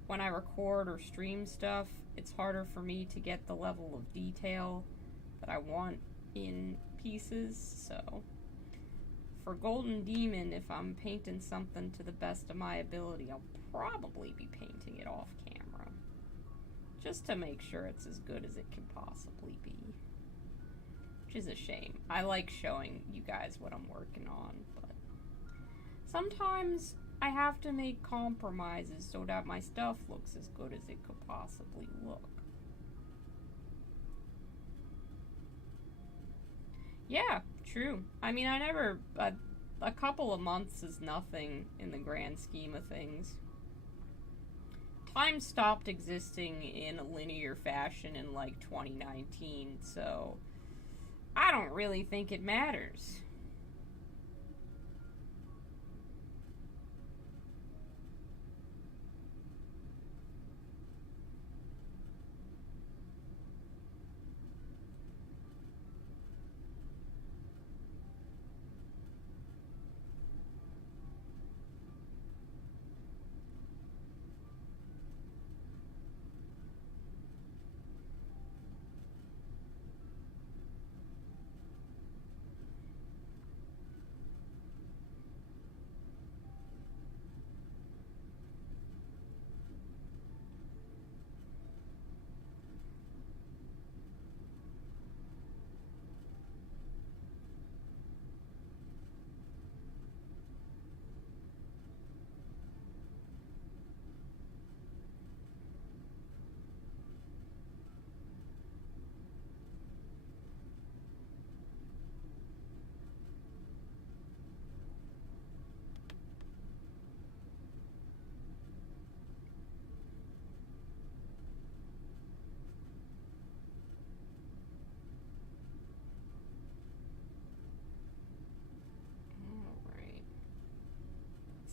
when I record or stream stuff, it's harder for me to get the level of detail that I want in pieces. So for Golden Demon, if I'm painting something to the best of my ability, I'll probably be painting it off camera, just to make sure it's as good as it can possibly be, which is a shame. I like showing you guys what I'm working on, but sometimes I have to make compromises so that my stuff looks as good as it could possibly look. Yeah, true. I mean, a couple of months is nothing in the grand scheme of things. Time stopped existing in a linear fashion in like 2019, so I don't really think it matters.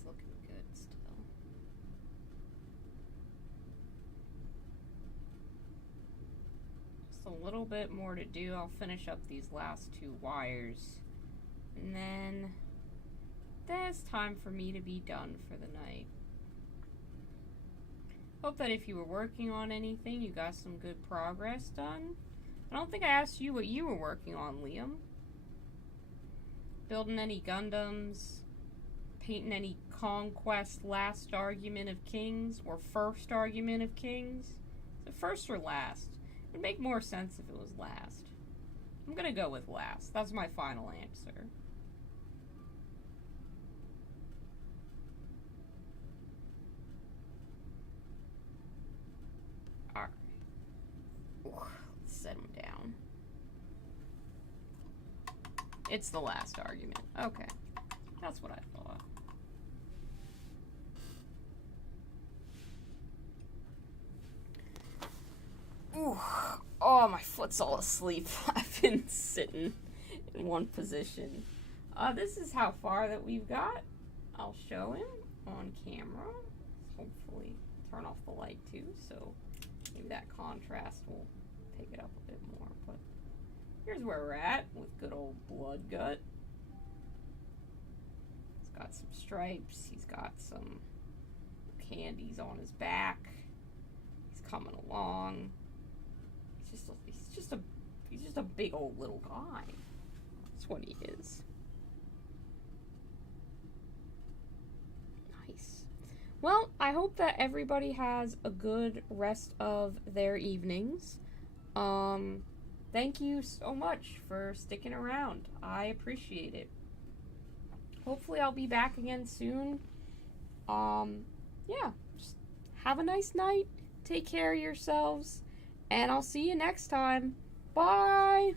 Looking good still. Just a little bit more to do. I'll finish up these last two wires, and then it's time for me to be done for the night. Hope that if you were working on anything, you got some good progress done. I don't think I asked you what you were working on, Liam. Building any Gundams? Painting any Conquest Last Argument of Kings or First Argument of Kings? Is it first or last? It would make more sense if it was last. I'm gonna go with last. That's my final answer. Alright. Let's set him down. It's the last argument. Okay. That's what I thought. Ooh. Oh, my foot's all asleep. I've been sitting in one position. This is how far that we've got. I'll show him on camera. Hopefully turn off the light too, so maybe that contrast will pick it up a bit more. But here's where we're at with good old Blood Gut. He's got some stripes. He's got some candies on his back. He's coming along. He's just a big old little guy. That's what he is. Nice. Well, I hope that everybody has a good rest of their evenings. Thank you so much for sticking around. I appreciate it. Hopefully I'll be back again soon. Yeah, just have a nice night. Take care of yourselves. And I'll see you next time. Bye!